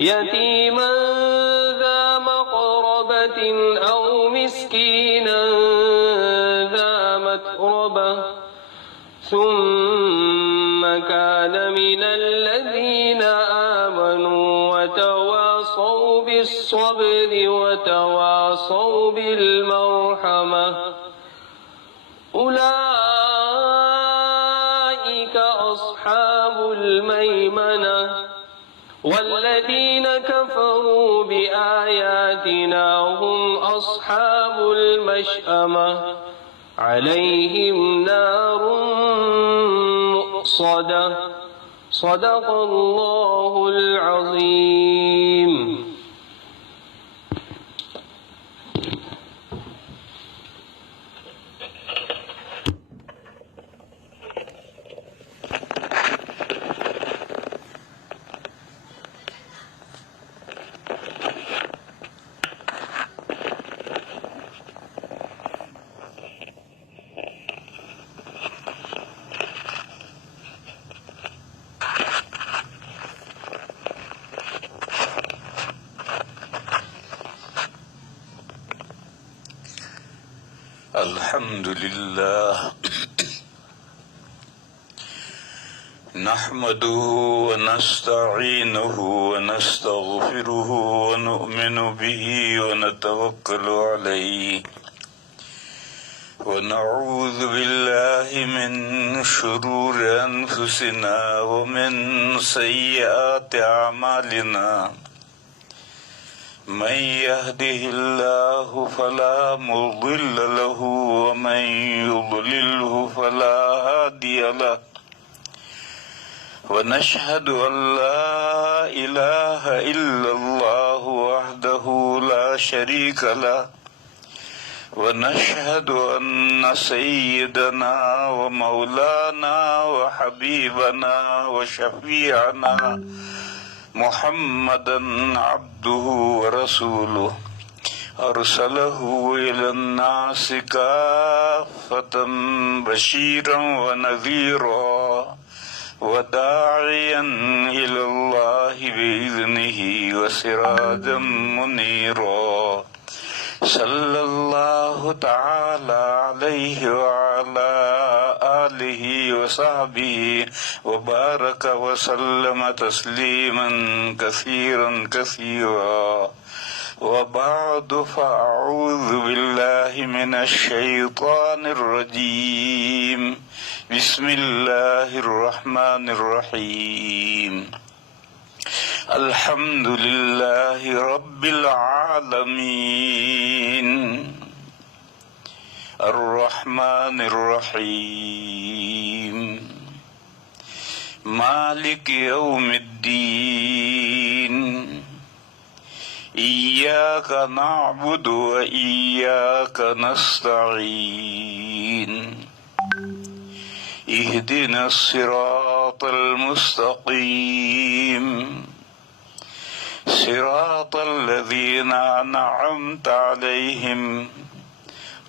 يتيما ذا مقربة أو مسكينا ذا متربة ثم كان من الذين آمنوا وتواصوا بالصبر وتواصوا بالمرحمة أولئك أصحاب الميمنة والذين كفروا بآياتنا هم أصحاب المشأمة عليهم نار مؤصدة صدق الله العظيم. الحمد لله نحمده ونستعينه ونستغفره ونؤمن به ونتوكل عليه ونعوذ بالله من شرور أنفسنا ومن سيئات أعمالنا من يهده الله فلا مضل له ومن يضلله فلا هادي له ونشهد أن لا إله إلا الله وحده لا شريك له ونشهد أن سيدنا ومولانا وحبيبنا وشفيعنا محمدا عبده ورسوله أرسله إلى الناس كافة بشيرا ونذيرا وداعيا إلى الله بإذنه وسراجا منيرا صلى الله تعالى عليه وعلى آله وصحبه وبارك وسلم تسليما كثيرا كثيرا وبعد فأعوذ بالله من الشيطان الرجيم بسم الله الرحمن الرحيم الحمد لله رب العالمين الرحمن الرحيم مالك يوم الدين إياك نعبد وإياك نستعين اهدنا الصراط المستقيم صراط الذين أنعمت عليهم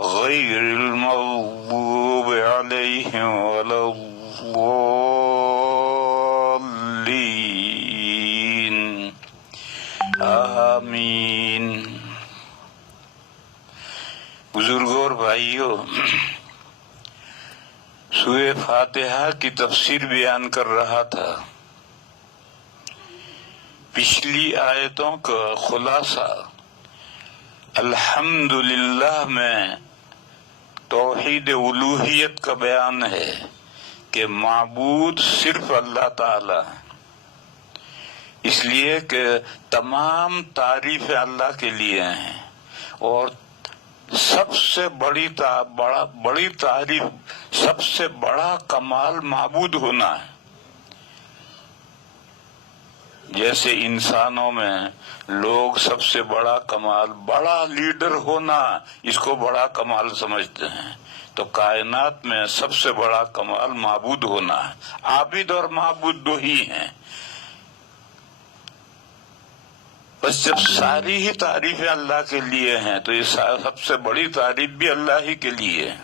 غير المغضوب عليهم ولا الضالين آمین. بزرگوں اور بھائیوں، سورہ فاتحہ کی تفسیر بیان کر رہا تھا. پچھلی آیتوں کا خلاصہ الحمدللہ میں توحید الوہیت کا بیان ہے کہ معبود صرف اللہ تعالی ہے، اس لیے کہ تمام تعریفیں اللہ کے لیے ہیں، اور سب سے بڑی تعریف، سب سے بڑا کمال معبود ہونا ہے. جیسے انسانوں میں لوگ سب سے بڑا کمال، بڑا لیڈر ہونا، اس کو بڑا کمال سمجھتے ہیں، تو کائنات میں سب سے بڑا کمال معبود ہونا ہے. عابد اور معبود دو ہی ہیں. بس جب ساری ہی تعریفیں اللہ کے لیے ہیں تو یہ سب سے بڑی تعریف بھی اللہ ہی کے لیے ہے.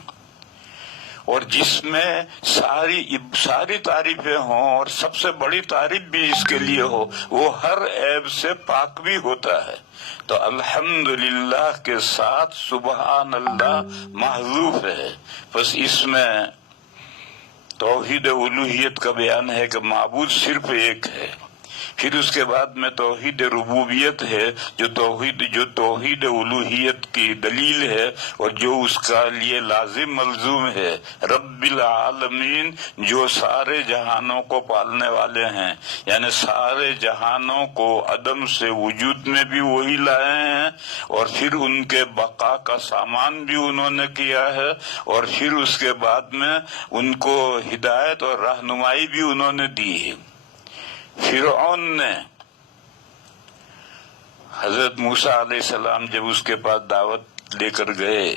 اور جس میں ساری تعریفیں ہوں اور سب سے بڑی تعریف بھی اس کے لیے ہو، وہ ہر عیب سے پاک بھی ہوتا ہے، تو الحمدللہ کے ساتھ سبحان اللہ محذوف ہے۔ بس اس میں توحید الوہیت کا بیان ہے کہ معبود صرف ایک ہے، پھر اس کے بعد میں توحید ربوبیت ہے جو توحید الوہیت کی دلیل ہے اور جو اس کا لیے لازم ملزوم ہے۔ رب العالمین جو سارے جہانوں کو پالنے والے ہیں، یعنی سارے جہانوں کو عدم سے وجود میں بھی وہی لائے ہیں، اور پھر ان کے بقا کا سامان بھی انہوں نے کیا ہے، اور پھر اس کے بعد میں ان کو ہدایت اور رہنمائی بھی انہوں نے دی ہے۔ فرعون نے حضرت موسیٰ علیہ السلام جب اس کے پاس دعوت لے کر گئے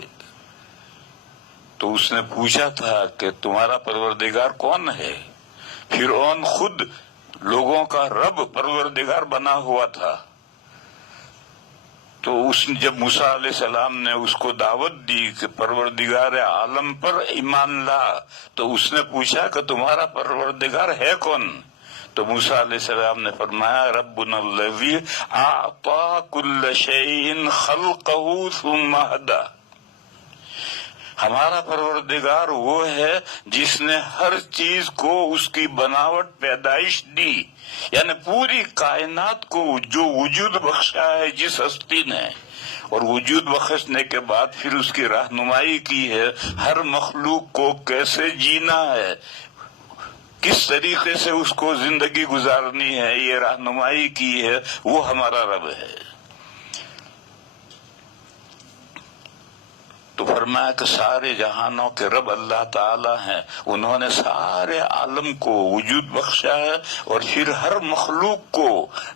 تو اس نے پوچھا تھا کہ تمہارا پروردگار کون ہے؟ فرعون خود لوگوں کا رب پروردگار بنا ہوا تھا، تو جب موسیٰ علیہ السلام نے اس کو دعوت دی کہ پروردگار عالم پر ایمان لا، تو اس نے پوچھا کہ تمہارا پروردگار ہے کون؟ تو موسیٰ علیہ السلام نے فرمایا ربنا الذی اعطی کل شیء خلقہ ثم ہدی، ہمارا پروردگار وہ ہے جس نے ہر چیز کو اس کی بناوٹ پیدائش دی، یعنی پوری کائنات کو جو وجود بخشا ہے جس ہستی نے، اور وجود بخشنے کے بعد پھر اس کی رہنمائی کی ہے، ہر مخلوق کو کیسے جینا ہے، کس طریقے سے اس کو زندگی گزارنی ہے، یہ رہنمائی کی ہے، وہ ہمارا رب ہے۔ تو فرمایا کہ سارے جہانوں کے رب اللہ تعالی ہیں، انہوں نے سارے عالم کو وجود بخشا ہے اور پھر ہر مخلوق کو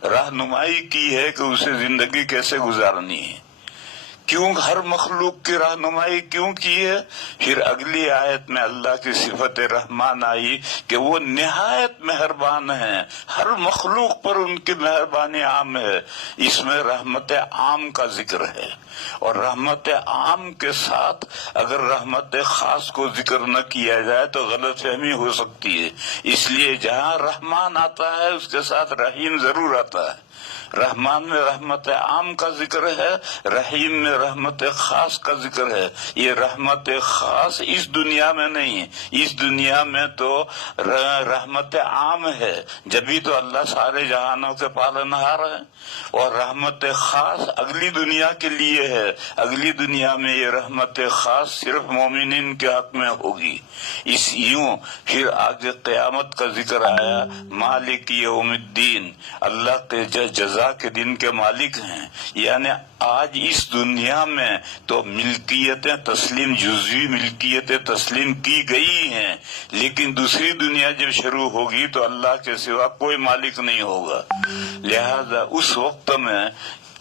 رہنمائی کی ہے کہ اسے زندگی کیسے گزارنی ہے۔ کیوں ہر مخلوق کی رہنمائی کیوں کی ہے؟ پھر اگلی آیت میں اللہ کی صفت رحمان آئی کہ وہ نہایت مہربان ہیں، ہر مخلوق پر ان کی مہربانی عام ہے۔ اس میں رحمت عام کا ذکر ہے، اور رحمت عام کے ساتھ اگر رحمت خاص کو ذکر نہ کیا جائے تو غلط فہمی ہو سکتی ہے، اس لیے جہاں رحمان آتا ہے اس کے ساتھ رحیم ضرور آتا ہے۔ رحمان میں رحمت عام کا ذکر ہے، رحیم میں رحمت خاص کا ذکر ہے۔ یہ رحمت خاص اس دنیا میں نہیں ہے، اس دنیا میں تو رحمت عام ہے، جبھی تو اللہ سارے جہانوں کے پالنہار ہے، اور رحمت خاص اگلی دنیا کے لیے ہے، اگلی دنیا میں یہ رحمت خاص صرف مومنین کے حق میں ہوگی۔ اس یوں پھر آگے قیامت کا ذکر آیا، مالک یوم الدین، اللہ کے جزا کے دن کے مالک ہیں، یعنی آج اس دنیا میں تو ملکیتیں تسلیم، جزوی ملکیتیں تسلیم کی گئی ہیں، لیکن دوسری دنیا جب شروع ہوگی تو اللہ کے سوا کوئی مالک نہیں ہوگا، لہذا اس وقت میں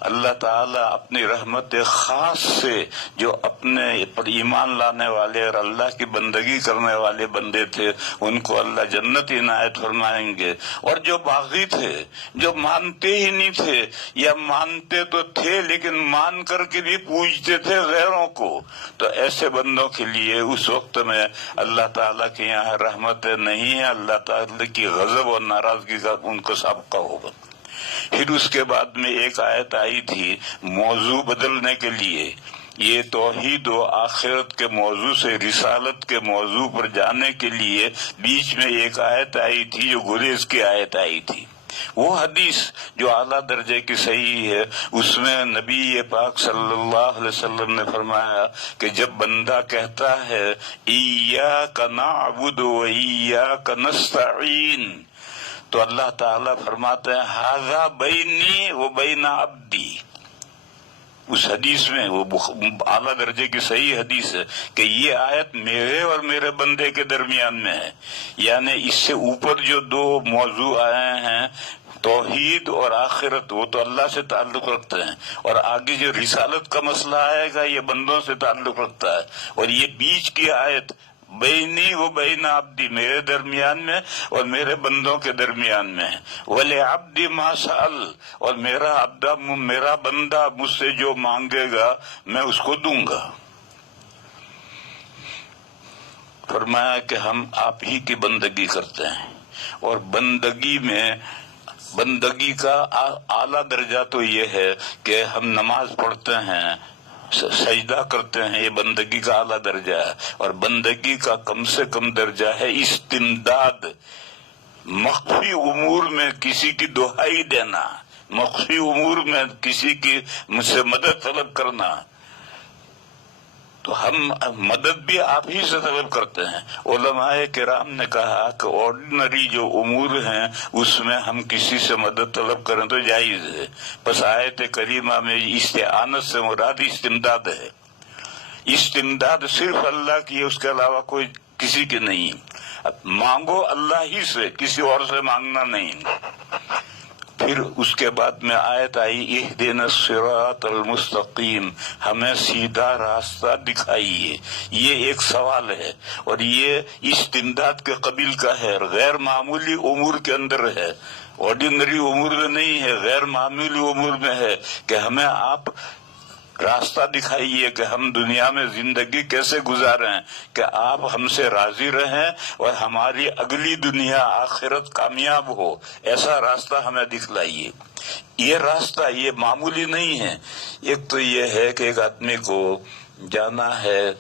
اللہ تعالیٰ اپنی رحمت خاص سے جو اپنے پر ایمان لانے والے اور اللہ کی بندگی کرنے والے بندے تھے ان کو اللہ جنت عنایت فرمائیں گے، اور جو باغی تھے، جو مانتے ہی نہیں تھے یا مانتے تو تھے لیکن مان کر کے بھی پوجتے تھے غیروں کو، تو ایسے بندوں کے لیے اس وقت میں اللہ تعالیٰ کے یہاں رحمت نہیں ہے، اللہ تعالیٰ کی غضب اور ناراضگی کا ان کو سابقہ ہوگا۔ پھر اس کے بعد میں ایک آیت آئی تھی موضوع بدلنے کے لیے، یہ توحید و آخرت کے موضوع سے رسالت کے موضوع پر جانے کے لیے بیچ میں ایک آیت آئی تھی جو گریز کی آیت آئی تھی۔ وہ حدیث جو اعلیٰ درجے کی صحیح ہے، اس میں نبی پاک صلی اللہ علیہ وسلم نے فرمایا کہ جب بندہ کہتا ہے ایاک نعبد و ایاک نستعین، تو اللہ تعالیٰ فرماتے ہیں ھذا بینی و بین عبدی۔ اس حدیث میں وہ اعلیٰ درجے کی صحیح حدیث ہے کہ یہ آیت میرے اور میرے بندے کے درمیان میں ہے، یعنی اس سے اوپر جو دو موضوع آئے ہیں توحید اور آخرت وہ تو اللہ سے تعلق رکھتے ہیں، اور آگے جو رسالت کا مسئلہ آئے گا یہ بندوں سے تعلق رکھتا ہے، اور یہ بیچ کی آیت بینی و بین عبدی میرے درمیان میں اور میرے بندوں کے درمیان میں، وَلِعَبْدِ مَا سَأَلَ، اور میرا بندہ مجھ سے جو مانگے گا میں اس کو دوں گا۔ فرمایا کہ ہم آپ ہی کی بندگی کرتے ہیں، اور بندگی کا اعلیٰ درجہ تو یہ ہے کہ ہم نماز پڑھتے ہیں، سجدہ کرتے ہیں، یہ بندگی کا اعلیٰ درجہ ہے، اور بندگی کا کم سے کم درجہ ہے استمداد، مخفی امور میں کسی کی دہائی دینا، مخفی امور میں کسی کی مجھ سے مدد طلب کرنا، تو ہم مدد بھی آپ ہی سے طلب کرتے ہیں۔ علماء کرام نے کہا کہ آرڈینری جو امور ہیں اس میں ہم کسی سے مدد طلب کریں تو جائز ہے، بس آیت کریمہ میں استعانت سے مراد استمداد ہے، استمداد صرف اللہ کی ہے، اس کے علاوہ کوئی کسی کی نہیں، مانگو اللہ ہی سے، کسی اور سے مانگنا نہیں۔ پھر اس کے بعد میں آیت آئی اہدنا الصراط المستقیم، ہمیں سیدھا راستہ دکھائیے۔ یہ ایک سوال ہے، اور یہ استمداد کے قبیل کا ہے، غیر معمولی امور کے اندر ہے، آرڈینری امور میں نہیں ہے، غیر معمولی امور میں ہے کہ ہمیں آپ راستہ دکھائیے کہ ہم دنیا میں زندگی کیسے گزاریں کہ آپ ہم سے راضی رہیں اور ہماری اگلی دنیا آخرت کامیاب ہو، ایسا راستہ ہمیں دکھلائیے۔ یہ راستہ یہ معمولی نہیں ہے۔ ایک تو یہ ہے کہ ایک آدمی کو جانا ہے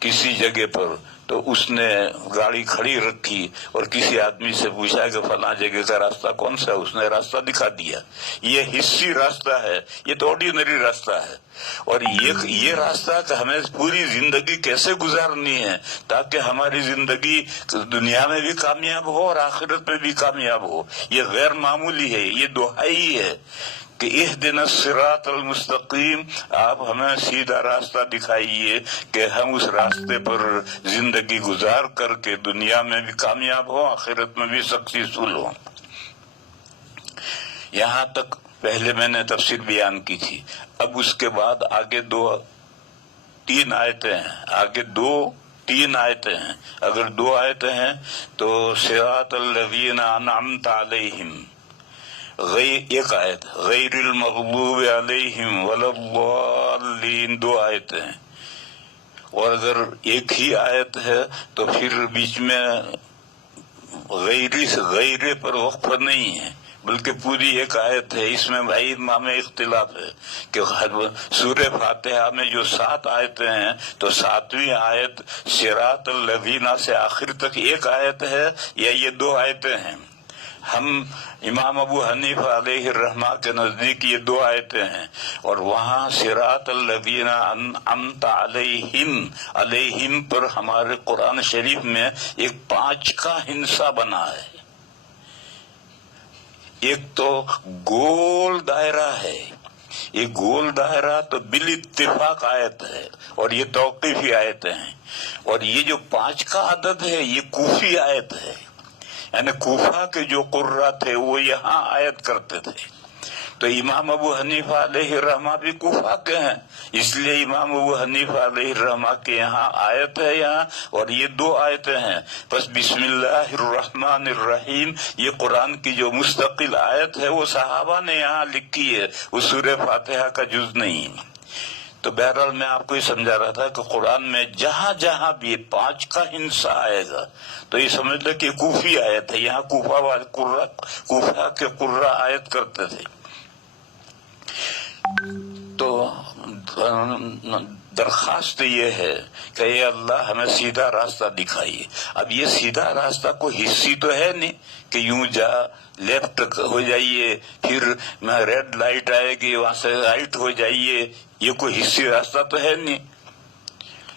کسی جگہ پر، تو اس نے گاڑی کھڑی رکھی اور کسی آدمی سے پوچھا کہ فلاں جگہ کا راستہ کون سا ہے، اس نے راستہ دکھا دیا۔ یہ حصی راستہ ہے، یہ تو آرڈینری راستہ ہے، اور یہ راستہ کہ ہمیں پوری زندگی کیسے گزارنی ہے تاکہ ہماری زندگی دنیا میں بھی کامیاب ہو اور آخرت میں بھی کامیاب ہو، یہ غیر معمولی ہے، یہ دہائی ہے کہ اہدنا الصراط المستقیم، آپ ہمیں سیدھا راستہ دکھائیے کہ ہم اس راستے پر زندگی گزار کر کے دنیا میں بھی کامیاب ہوں، آخرت میں بھی سکسیسفل ہوں۔ یہاں تک پہلے میں نے تفسیر بیان کی تھی۔ اب اس کے بعد آگے تین آیتیں ہیں، آگے تین آیتیں ہیں۔ اگر 2 آیتیں ہیں تو صراط الذین انعمت علیہم، ایک آیت غیر المغضوب علیہم ولا الضالین، 2 آیتیں ہیں، اور اگر ایک ہی آیت ہے تو پھر بیچ میں غیر پر وقفہ نہیں ہے بلکہ پوری ایک آیت ہے۔ اس میں بھائی میں اختلاف ہے کہ سورہ فاتحہ میں جو 7 آیتیں ہیں تو 7ویں آیت صراط الذین سے آخر تک ایک آیت ہے یا یہ 2 آیتیں ہیں؟ ہم امام ابو حنیفہ علیہ الرحمہ کے نزدیک یہ 2 آیتیں ہیں، اور وہاں صراط الذین انعمت علیہم پر ہمارے قرآن شریف میں ایک 5 کا ہندسہ بنا ہے۔ ایک تو گول دائرہ ہے، یہ گول دائرہ تو بالاتفاق آیت ہے، اور یہ توقیفی آیتیں ہیں، اور یہ جو 5 کا عدد ہے یہ کوفی آیت ہے، یعنی کوفہ کے جو قرہ تھے وہ یہاں آیت کرتے تھے۔ تو امام ابو حنیفہ علیہ الرحمہ بھی کوفہ کے ہیں، اس لیے امام ابو حنیفہ علیہ الرحمہ کے یہاں آیت ہے یہاں، اور یہ 2 آیتیں ہیں۔ بس بسم اللہ الرحمن الرحیم یہ قرآن کی جو مستقل آیت ہے وہ صحابہ نے یہاں لکھی ہے، وہ سورہ فاتحہ کا جز نہیں۔ تو بہرحال میں آپ کو یہ سمجھا رہا تھا کہ قرآن میں جہاں جہاں بھی 5 کا ہندسہ آئے گا تو یہ سمجھ لیں کہ کوفی آیت ہے، یہاں کوفہ کے قرہ آیت کرتے تھے۔ تو درخواست یہ ہے کہ اے اللہ ہمیں سیدھا راستہ دکھائیے۔ اب یہ سیدھا راستہ کوئی حصی تو ہے نہیں کہ یوں لیفٹ ہو جائیے، پھر ریڈ لائٹ آئے گی وہاں سے رائٹ ہو جائیے، یہ کوئی حصی راستہ تو ہے نہیں،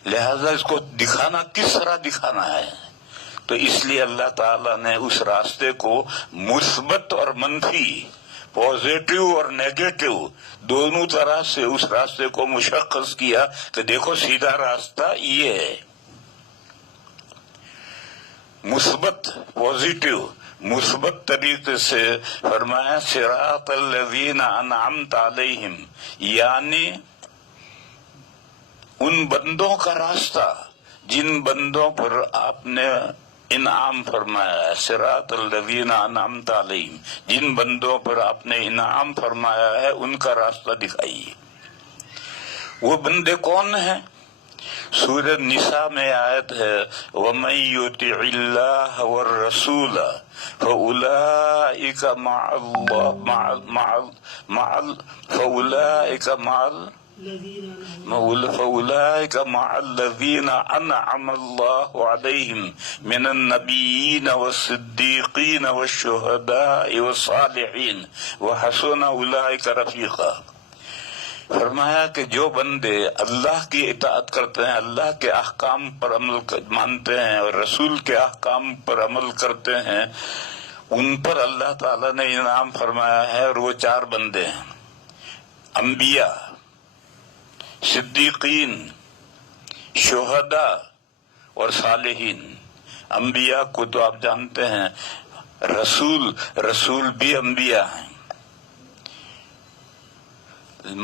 لہذا اس کو دکھانا کس طرح دکھانا ہے؟ تو اس لیے اللہ تعالیٰ نے اس راستے کو مثبت اور منفی، پازیٹیو اور نیگیٹو دونوں طرح سے اس راستے کو مشخص کیا کہ دیکھو سیدھا راستہ یہ ہے، مثبت پازیٹیو مثبت طریقے سے فرمایا صراط الذین انعمت علیہم، یعنی ان بندوں کا راستہ جن بندوں پر آپ نے انعام فرمایا ہے، صراط الذین انعمت علیہم، جن بندوں پر آپ نے انعام فرمایا ہے ان کا راستہ دکھائیے۔ وہ بندے کون ہیں؟ سورہ نساء میں آیت ہے وَمَن يُطِعِ اللَّهَ وَالرَّسُولَ فَأُولَٰئِكَ مع الذين أنعم الله عليهم من النبيين والصديقين والشهداء والصالحين وحسن أولئك رفيقا۔ فرمایا کہ جو بندے اللہ کی اطاعت کرتے ہیں، اللہ کے احکام پر عمل مانتے ہیں اور رسول کے احکام پر عمل کرتے ہیں، ان پر اللہ تعالیٰ نے انعام فرمایا ہے، اور وہ 4 بندے ہیں: انبیاء، صدیقین، شہداء اور صالحین۔ انبیاء کو تو آپ جانتے ہیں، رسول بھی انبیاء ہیں،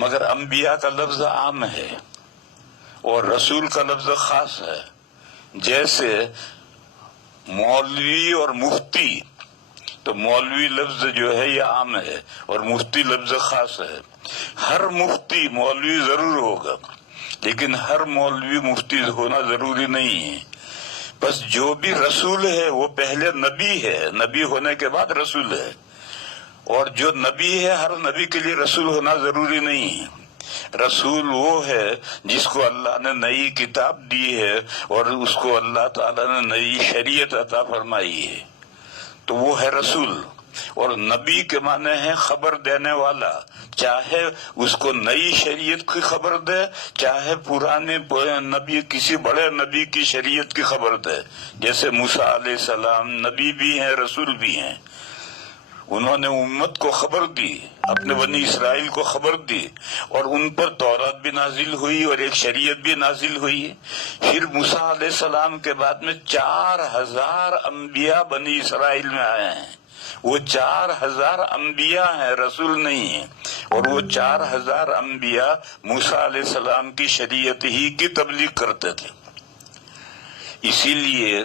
مگر انبیاء کا لفظ عام ہے اور رسول کا لفظ خاص ہے۔ جیسے مولوی اور مفتی، تو مولوی لفظ جو ہے یہ عام ہے اور مفتی لفظ خاص ہے۔ ہر مفتی مولوی ضرور ہوگا، لیکن ہر مولوی مفتی ہونا ضروری نہیں ہے۔ بس جو بھی رسول ہے وہ پہلے نبی ہے، نبی ہونے کے بعد رسول ہے، اور جو نبی ہے ہر نبی کے لیے رسول ہونا ضروری نہیں ہے۔ رسول وہ ہے جس کو اللہ نے نئی کتاب دی ہے اور اس کو اللہ تعالیٰ نے نئی شریعت عطا فرمائی ہے، تو وہ ہے رسول۔ اور نبی کے معنی ہے خبر دینے والا، چاہے اس کو نئی شریعت کی خبر دے، چاہے پرانے نبی کسی بڑے نبی کی شریعت کی خبر دے۔ جیسے موسیٰ علیہ السلام نبی بھی ہیں، رسول بھی ہیں، انہوں نے امت کو خبر دی، اپنے بنی اسرائیل کو خبر دی، اور ان پر تورات بھی نازل ہوئی اور ایک شریعت بھی نازل ہوئی۔ پھر موسیٰ علیہ السلام کے بعد میں 4000 انبیاء بنی اسرائیل میں آئے ہیں۔ وہ 4000 انبیاء ہیں، رسول نہیں ہیں، اور وہ 4000 انبیاء موسیٰ علیہ السلام کی شریعت ہی کی تبلیغ کرتے تھے۔ اسی لیے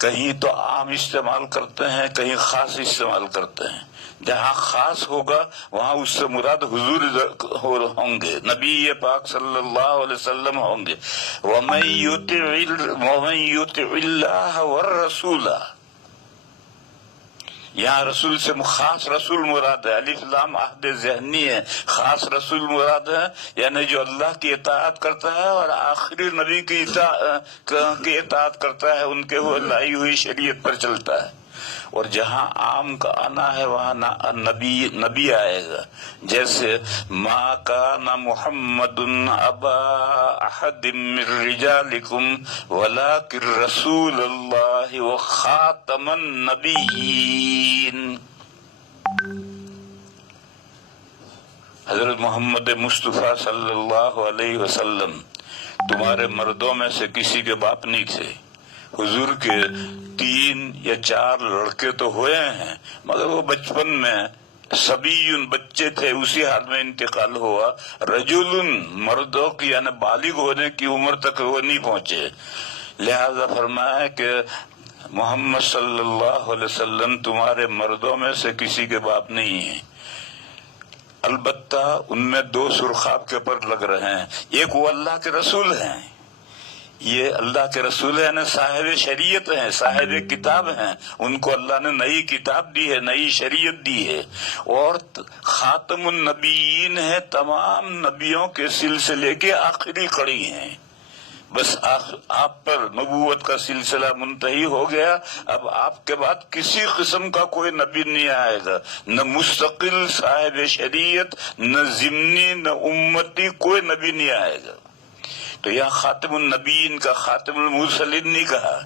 کہیں تو عام استعمال کرتے ہیں، کہیں خاص استعمال کرتے ہیں۔ جہاں خاص ہوگا وہاں اس سے مراد حضور ہوں گے، نبی پاک صلی اللہ علیہ وسلم ہوں گے۔ وَمَن يُطِعِ اللَّهَ وَالرَّسُولَ، یہاں رسول سے خاص رسول مراد ہے، الف لام عہد ذہنی ہے، خاص رسول مراد ہے، یعنی جو اللہ کی اطاعت کرتا ہے اور آخری نبی کی اطاعت کرتا ہے، ان کے وہ لائی ہوئی شریعت پر چلتا ہے۔ اور جہاں عام کا آنا ہے وہاں نبی آئے گا، جیسے ما کان محمد ابا احد من رجالکم ولکن رسول اللہ وخاتم النبیین۔ حضرت محمد مصطفیٰ صلی اللہ علیہ وسلم تمہارے مردوں میں سے کسی کے باپ نہیں تھے۔ حضور کے 3 یا 4 لڑکے تو ہوئے ہیں، مگر وہ بچپن میں صبیٌ بچے تھے، اسی حال میں انتقال ہوا۔ رجل مردوں کی یعنی بالغ ہونے کی عمر تک وہ نہیں پہنچے، لہذا فرمایا کہ محمد صلی اللہ علیہ وسلم تمہارے مردوں میں سے کسی کے باپ نہیں ہیں۔ البتہ ان میں 2 سرخاب کے پر لگ رہے ہیں، ایک وہ اللہ کے رسول ہیں، یہ اللہ کے رسول ہیں، صاحب شریعت ہیں، صاحب کتاب ہیں، ان کو اللہ نے نئی کتاب دی ہے، نئی شریعت دی ہے، اور خاتم النبیین ہے، تمام نبیوں کے سلسلے کے آخری کڑی ہیں۔ بس آپ پر نبوت کا سلسلہ منتہی ہو گیا، اب آپ کے بعد کسی قسم کا کوئی نبی نہیں آئے گا، نہ مستقل صاحب شریعت، نہ ضمنی، نہ امتی، کوئی نبی نہیں آئے گا۔ تو یہاں خاتم النبیین کا خاتم المرسلین نہیں کہا،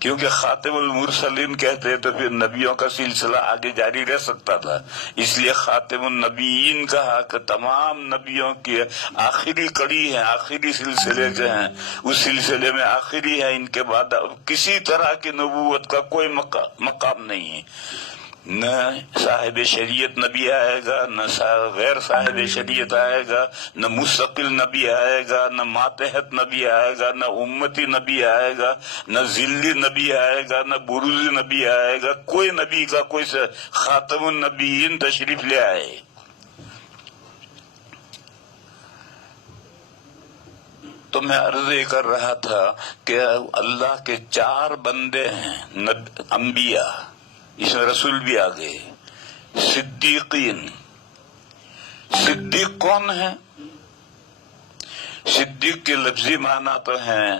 کیونکہ خاتم المرسلین کہتے تو پھر نبیوں کا سلسلہ آگے جاری رہ سکتا تھا، اس لیے خاتم النبیین کہا کہ تمام نبیوں کی آخری کڑی ہے، آخری سلسلے کے ہیں، اس سلسلے میں آخری ہے، ان کے بعد کسی طرح کی نبوت کا کوئی مقام نہیں ہے۔ نہ صاحب شریعت نبی آئے گا، نہ غیر صاحب شریعت آئے گا، نہ مستقل نبی آئے گا، نہ ماتحت نبی آئے گا، نہ امتی نبی آئے گا، نہ ذلی نبی آئے گا، نہ بروزی نبی آئے گا، کوئی نبی کا کوئی خاتم النبیین تشریف لے آئے۔ تو میں عرض یہ کر رہا تھا کہ اللہ کے 4 بندے ہیں انبیاء، اس میں رسول بھی آ گئے، صدیقین۔ صدیق کون ہے؟ صدیق کے لفظی معنی تو ہیں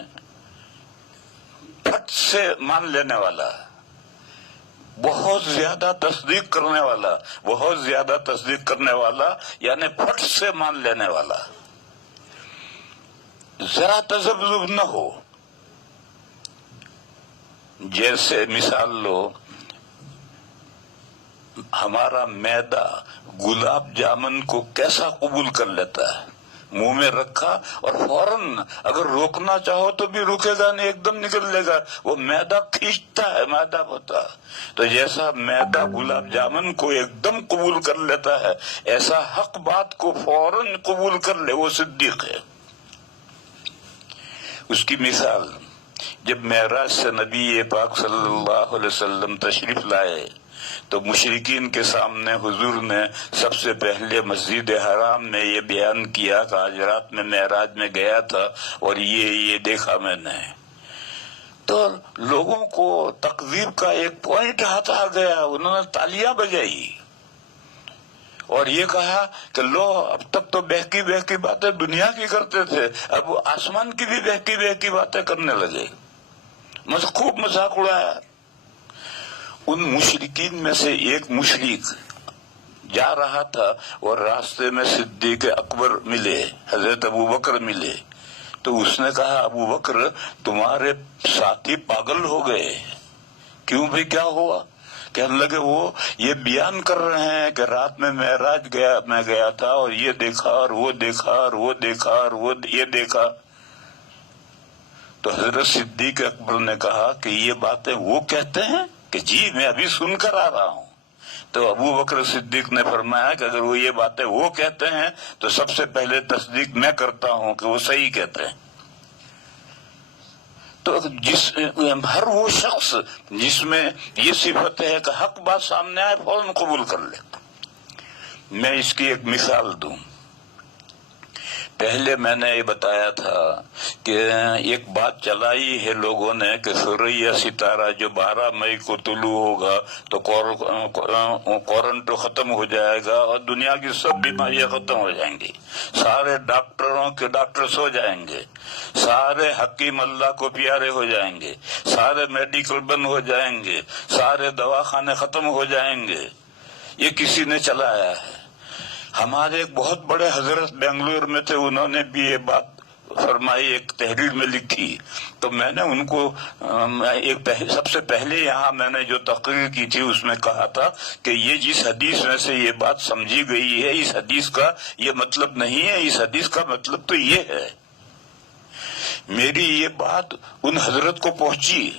پھٹ سے مان لینے والا، بہت زیادہ تصدیق کرنے والا، بہت زیادہ تصدیق کرنے والا، یعنی پھٹ سے مان لینے والا، ذرا تذبذب نہ ہو۔ جیسے مثال لو، ہمارا معدہ گلاب جامن کو کیسا قبول کر لیتا ہے، منہ میں رکھا اور فوراً اگر روکنا چاہو تو بھی رکے گا نہیں، ایک دم نکل لے گا، وہ معدہ کھینچتا ہے، معدہ ہوتا ہے۔ تو جیسا معدہ گلاب جامن کو ایک دم قبول کر لیتا ہے، ایسا حق بات کو فوراً قبول کر لے، وہ صدیق ہے۔ اس کی مثال، جب معراج سے نبی پاک صلی اللہ علیہ وسلم تشریف لائے تو مشرکین کے سامنے حضور نے سب سے پہلے مسجد حرام میں یہ بیان کیا کہ آج رات میں معراج میں گیا تھا اور یہ دیکھا میں نے۔ تو لوگوں کو تکذیب کا ایک پوائنٹ ہاتھ آ گیا، انہوں نے تالیاں بجائی اور یہ کہا کہ لو، اب تک تو بہکی بہکی باتیں دنیا کی کرتے تھے، اب آسمان کی بھی بہکی بہکی باتیں کرنے لگے، خوب مذاق اڑایا۔ ان مشرکین میں سے ایک مشرک جا رہا تھا اور راستے میں صدیق اکبر ملے، حضرت ابو بکر ملے، تو اس نے کہا ابو بکر تمہارے ساتھی پاگل ہو گئے۔ کیوں بھائی، کیا ہوا؟ کہنے لگے وہ یہ بیان کر رہے ہیں کہ رات میں معراج میں گیا تھا اور یہ دیکھا اور وہ دیکھا اور وہ دیکھا اور وہ یہ دیکھا۔ تو حضرت صدیق اکبر نے کہا کہ یہ باتیں وہ کہتے ہیں کہ جی میں ابھی سن کر آ رہا ہوں۔ تو ابو بکر صدیق نے فرمایا کہ اگر وہ یہ باتیں وہ کہتے ہیں تو سب سے پہلے تصدیق میں کرتا ہوں کہ وہ صحیح کہتے ہیں۔ تو ہر وہ شخص جس میں یہ صفت ہے کہ حق بات سامنے آئے فوراً قبول کر لے۔ میں اس کی ایک مثال دوں۔ پہلے میں نے یہ بتایا تھا کہ ایک بات چلائی ہے لوگوں نے کہ سورہ ستارہ جو 12 مئی کو طلوع ہوگا تو کوارنٹو ختم ہو جائے گا اور دنیا کی سب بیماریاں ختم ہو جائیں گی، سارے ڈاکٹروں کے ڈاکٹر سو جائیں گے، سارے حکیم اللہ کو پیارے ہو جائیں گے، سارے میڈیکل بند ہو جائیں گے، سارے دواخانے ختم ہو جائیں گے۔ یہ کسی نے چلایا ہے۔ ہمارے ایک بہت بڑے حضرت بنگلور میں تھے، انہوں نے بھی یہ بات فرمائی، ایک تحریر میں لکھی، تو میں نے ان کو سب سے پہلے یہاں میں نے جو تقریر کی تھی اس میں کہا تھا کہ یہ جس حدیث میں سے یہ بات سمجھی گئی ہے اس حدیث کا یہ مطلب نہیں ہے، اس حدیث کا مطلب تو یہ ہے۔ میری یہ بات ان حضرت کو پہنچی،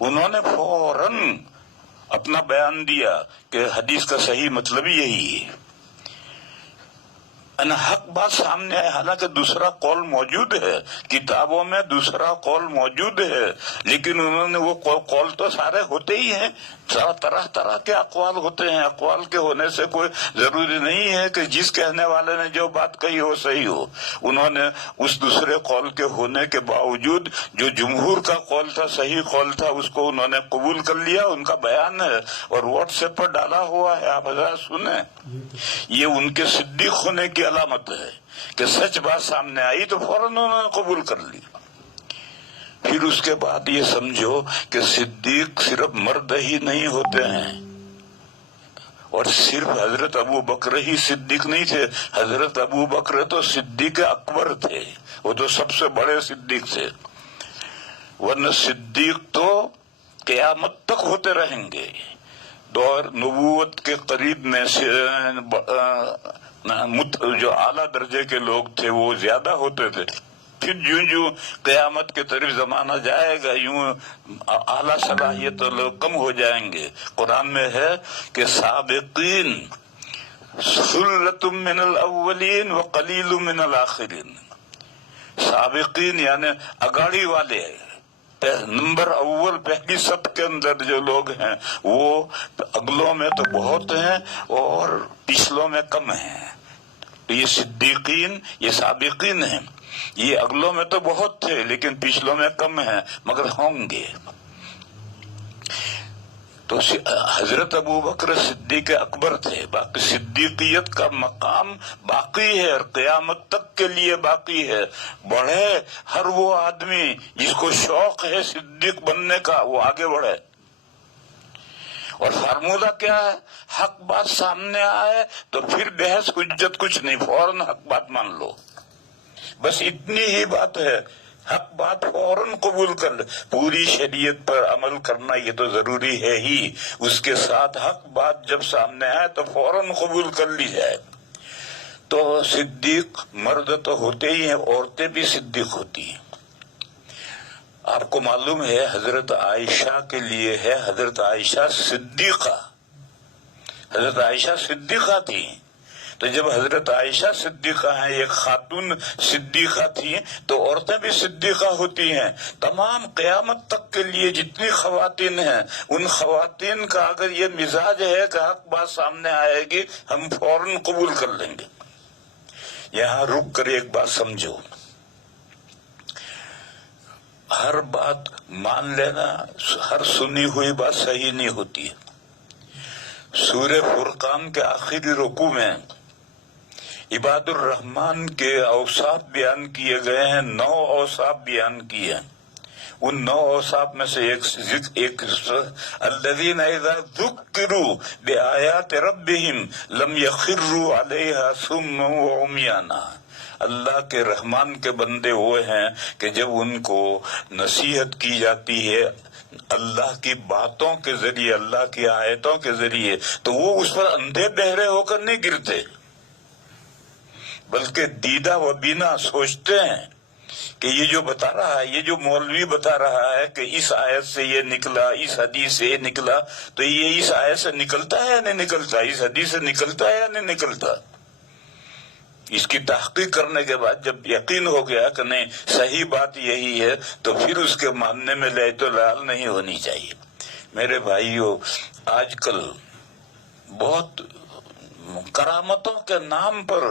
انہوں نے فوراً اپنا بیان دیا کہ حدیث کا صحیح مطلب یہی ہے۔ حق بات سامنے آئے، حالانکہ دوسرا قول موجود ہے، کتابوں میں دوسرا قول موجود ہے، لیکن انہوں نے وہ قول تو سارے ہوتے ہی ہیں، طرح طرح کے اقوال ہوتے ہیں۔ اقوال کے ہونے سے کوئی ضروری نہیں ہے کہ جس کہنے والے نے جو بات کہی ہو صحیح ہو۔ انہوں نے اس دوسرے قول کے ہونے کے باوجود جو جمہور کا قول تھا، صحیح قول تھا، اس کو انہوں نے قبول کر لیا۔ ان کا بیان ہے اور واٹس ایپ پر ڈالا ہوا ہے، آپ حضرات سنیں۔ یہ ان کے صدیق ہونے کی علامت ہے کہ سچ بات سامنے آئی تو فوراً انہوں نے قبول کر لی۔ پھر اس کے بعد یہ سمجھو کہ صدیق صرف مرد ہی نہیں ہوتے ہیں، اور صرف حضرت ابو بکر ہی صدیق نہیں تھے، حضرت ابو بکر تو صدیق اکبر تھے، وہ تو سب سے بڑے صدیق تھے، ورنہ صدیق تو قیامت تک ہوتے رہیں گے۔ دور نبوت کے قریب میں سے جو اعلیٰ درجے کے لوگ تھے وہ زیادہ ہوتے تھے، پھر جوں جوں قیامت کے طرف زمانہ جائے گا یوں اعلیٰ صلاحیت لوگ کم ہو جائیں گے۔ قرآن میں ہے کہ سابقین ثلۃ من الاولین وقلیل من الاخرین، سابقین یعنی اگاڑی والے، نمبر اول پہلی صف کے اندر جو لوگ ہیں وہ اگلوں میں تو بہت ہیں اور پچھلوں میں کم ہیں۔ تو یہ صدیقین، یہ سابقین ہیں۔ یہ اگلوں میں تو بہت تھے لیکن پچھلوں میں کم ہیں، مگر ہوں گے۔ تو حضرت ابو بکر صدیق اکبر تھے، باقی صدیقیت کا مقام باقی ہے اور قیامت تک کے لیے باقی ہے۔ بڑھے ہر وہ آدمی جس کو شوق ہے صدیق بننے کا، وہ آگے بڑھے۔ اور فارمولہ کیا ہے؟ حق بات سامنے آئے تو پھر بحث حجت کچھ نہیں، فوراً حق بات مان لو، بس اتنی ہی بات ہے۔ حق بات فوراً قبول کر لے، پوری شریعت پر عمل کرنا یہ تو ضروری ہے ہی، اس کے ساتھ حق بات جب سامنے آئے تو فوراً قبول کر لی جائے۔ تو صدیق مرد تو ہوتے ہی ہیں، عورتیں بھی صدیق ہوتی ہیں۔ آپ کو معلوم ہے حضرت عائشہ کے لیے ہے حضرت عائشہ صدیقہ، حضرت عائشہ صدیقہ تھی۔ تو جب حضرت عائشہ صدیقہ ہیں، ایک خاتون صدیقہ تھی، تو عورتیں بھی صدیقہ ہوتی ہیں۔ تمام قیامت تک کے لیے جتنی خواتین ہیں، ان خواتین کا اگر یہ مزاج ہے کہ حق بات سامنے آئے گی ہم فوراً قبول کر لیں گے۔ یہاں رک کر ایک بات سمجھو، ہر بات مان لینا، ہر سنی ہوئی بات صحیح نہیں ہوتی ہے۔ سورہ فرقان کے آخری رکوع میں عباد الرحمن کے اوصاف بیان کیے گئے ہیں، 9 اوصاف بیان کیے ہیں۔ ان 9 اوصاف میں سے ایک الذین اذا ذکروا بآیات ربہم لم یخروا علیہا صما وعمیانا۔ اللہ کے رحمان کے بندے وہ ہیں کہ جب ان کو نصیحت کی جاتی ہے اللہ کی باتوں کے ذریعے، اللہ کی آیتوں کے ذریعے، تو وہ اس پر اندھے بہرے ہو کر نہیں گرتے، بلکہ دیدہ و بینا سوچتے ہیں کہ یہ جو بتا رہا ہے، یہ جو مولوی بتا رہا ہے کہ اس آیت سے یہ نکلا، اس حدیث سے یہ نکلا، تو یہ اس آیت سے نکلتا ہے یا نہیں نکلتا، اس حدیث سے نکلتا ہے یا نہیں نکلتا۔ اس کی تحقیق کرنے کے بعد جب یقین ہو گیا کہ نہیں صحیح بات یہی ہے، تو پھر اس کے ماننے میں لعب و لعب نہیں ہونی چاہیے۔ میرے بھائیو، آج کل بہت کرامتوں کے نام پر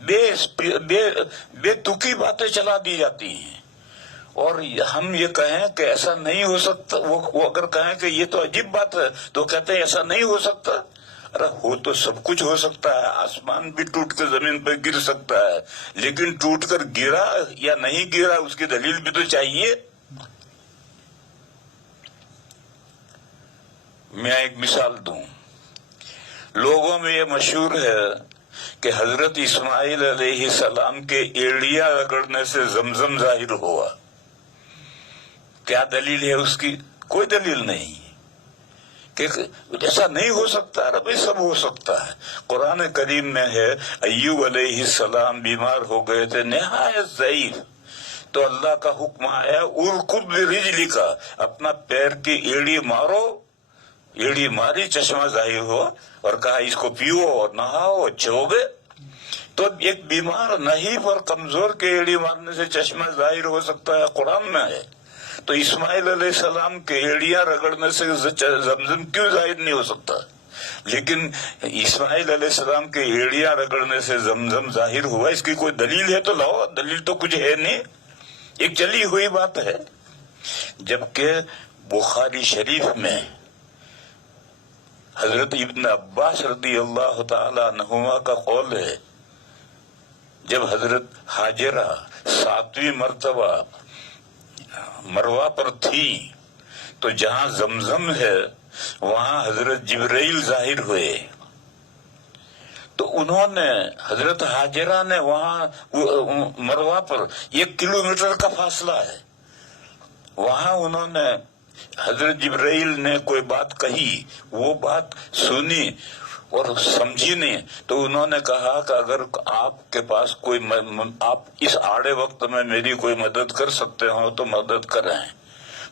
بے تکی باتیں چلا دی جاتی ہیں، اور ہم یہ کہیں کہ ایسا نہیں ہو سکتا، وہ اگر کہیں کہ یہ تو عجیب بات ہے تو کہتے ہیں ایسا نہیں ہو سکتا۔ ارے ہو تو سب کچھ ہو سکتا ہے، آسمان بھی ٹوٹ کے زمین پہ گر سکتا ہے، لیکن ٹوٹ کر گرا یا نہیں گرا اس کی دلیل بھی تو چاہیے۔ میں ایک مثال دوں، لوگوں میں یہ مشہور ہے کہ حضرت اسماعیل علیہ السلام کے ایڑیاں رگڑنے سے زمزم ظاہر ہوا۔ کیا دلیل ہے اس کی؟ کوئی دلیل نہیں کہ ایسا نہیں ہو سکتا۔ بھائی سب ہو سکتا ہے۔ قرآن کریم میں ہے ایوب علیہ السلام بیمار ہو گئے تھے نہایت ضعیف، تو اللہ کا حکم آیا ارکض برجلک، اپنا پیر کی ایڑی مارو، ایڑی ماری چشمہ ظاہر ہوا، اور کہا اس کو پیو اور نہاؤ، اچھے ہو گئے۔ تو ایک بیمار نحیف اور کمزور کے ایڑی مارنے سے چشمہ ظاہر ہو سکتا ہے، قرآن میں ہے۔ تو اسماعیل علیہ السلام کے ایڑیاں رگڑنے سے زمزم کیوں ظاہر نہیں ہو سکتا؟ لیکن اسماعیل علیہ السلام کے ایڑیاں رگڑنے سے زمزم ظاہر ہوا، اس کی کوئی دلیل ہے تو لاؤ۔ دلیل تو کچھ ہے نہیں، ایک چلی ہوئی بات ہے۔ جبکہ بخاری شریف میں حضرت ابن عباس رضی اللہ تعالی عنہما کا قول ہے، جب حضرت ہاجرہ 7ویں مرتبہ مروہ پر تھی تو جہاں زمزم ہے وہاں حضرت جبرائیل ظاہر ہوئے، تو انہوں نے حضرت ہاجرہ نے وہاں مروہ پر 1 کلومیٹر کا فاصلہ ہے، وہاں انہوں نے حضرت جبرائیل نے کوئی بات کہی، وہ بات سنی اور سمجھی نہیں، تو انہوں نے کہا کہ اگر آپ کے پاس کوئی آپ اس آڑے وقت میں میری کوئی مدد کر سکتے ہو تو مدد کریں۔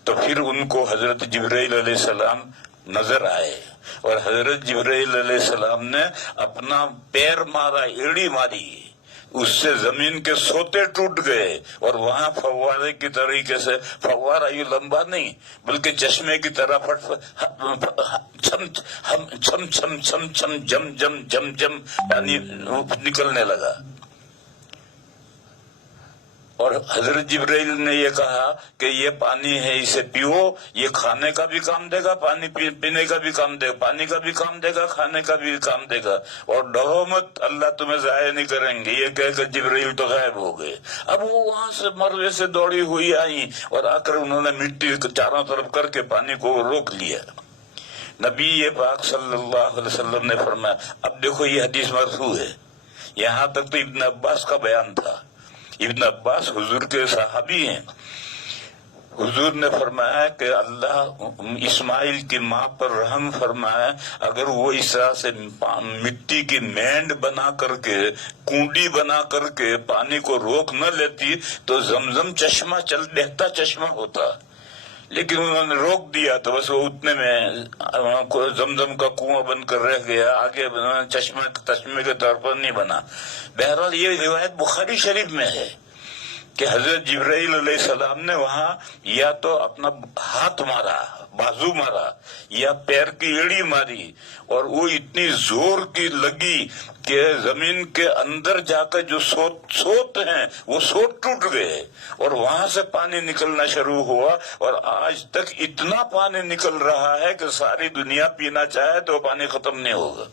تو پھر ان کو حضرت جبرائیل علیہ السلام نظر آئے، اور حضرت جبرائیل علیہ السلام نے اپنا پیر مارا، ایڑی ماری، اس سے زمین کے سوتے ٹوٹ گئے، اور وہاں فوارے کی طریقے سے، فوارہ یہ لمبا نہیں بلکہ چشمے کی طرح چھم چھم چھم چھم چھم جم جم جم جم پانی نکلنے لگا۔ اور حضرت جبرائیل نے یہ کہا کہ یہ پانی ہے، اسے پیو، یہ کھانے کا بھی کام دے گا، پانی پینے کا بھی کام دے گا، پانی کا بھی کام دے گا، کھانے کا بھی کام دے گا، اور ڈرو مت، اللہ تمہیں ضائع نہیں کریں گے۔ یہ کہہ کر جبرائیل تو غائب ہو گئے۔ اب وہ وہاں سے مروے سے دوڑی ہوئی آئی اور آ کر انہوں نے مٹی چاروں طرف کر کے پانی کو روک لیا۔ نبی پاک صلی اللہ علیہ وسلم نے فرمایا، اب دیکھو یہ حدیث مرفوع ہے، یہاں تک تو ابن عباس کا بیان تھا۔ ابن عباس حضور کے صحابی ہیں۔ حضور نے فرمایا کہ اللہ اسماعیل کی ماں پر رحم فرمایا، اگر وہ اس طرح سے مٹی کی مینڈ بنا کر کے، کنڈی بنا کر کے پانی کو روک نہ لیتی تو زمزم چشمہ بہتا چشمہ ہوتا، لیکن انہوں نے روک دیا تو بس وہ اتنے میں زمزم کا کنواں بن کر رہ گیا، آگے چشمے کے طور پر نہیں بنا۔ بہرحال یہ روایت بخاری شریف میں ہے کہ حضرت جبرائیل علیہ السلام نے وہاں یا تو اپنا ہاتھ مارا، بازو مارا، یا پیر کی ایڑی ماری، اور وہ اتنی زور کی لگی کہ زمین کے اندر جا کر جو سوت ہیں وہ سوت ٹوٹ گئے، اور وہاں سے پانی نکلنا شروع ہوا، اور آج تک اتنا پانی نکل رہا ہے کہ ساری دنیا پینا چاہے تو پانی ختم نہیں ہوگا۔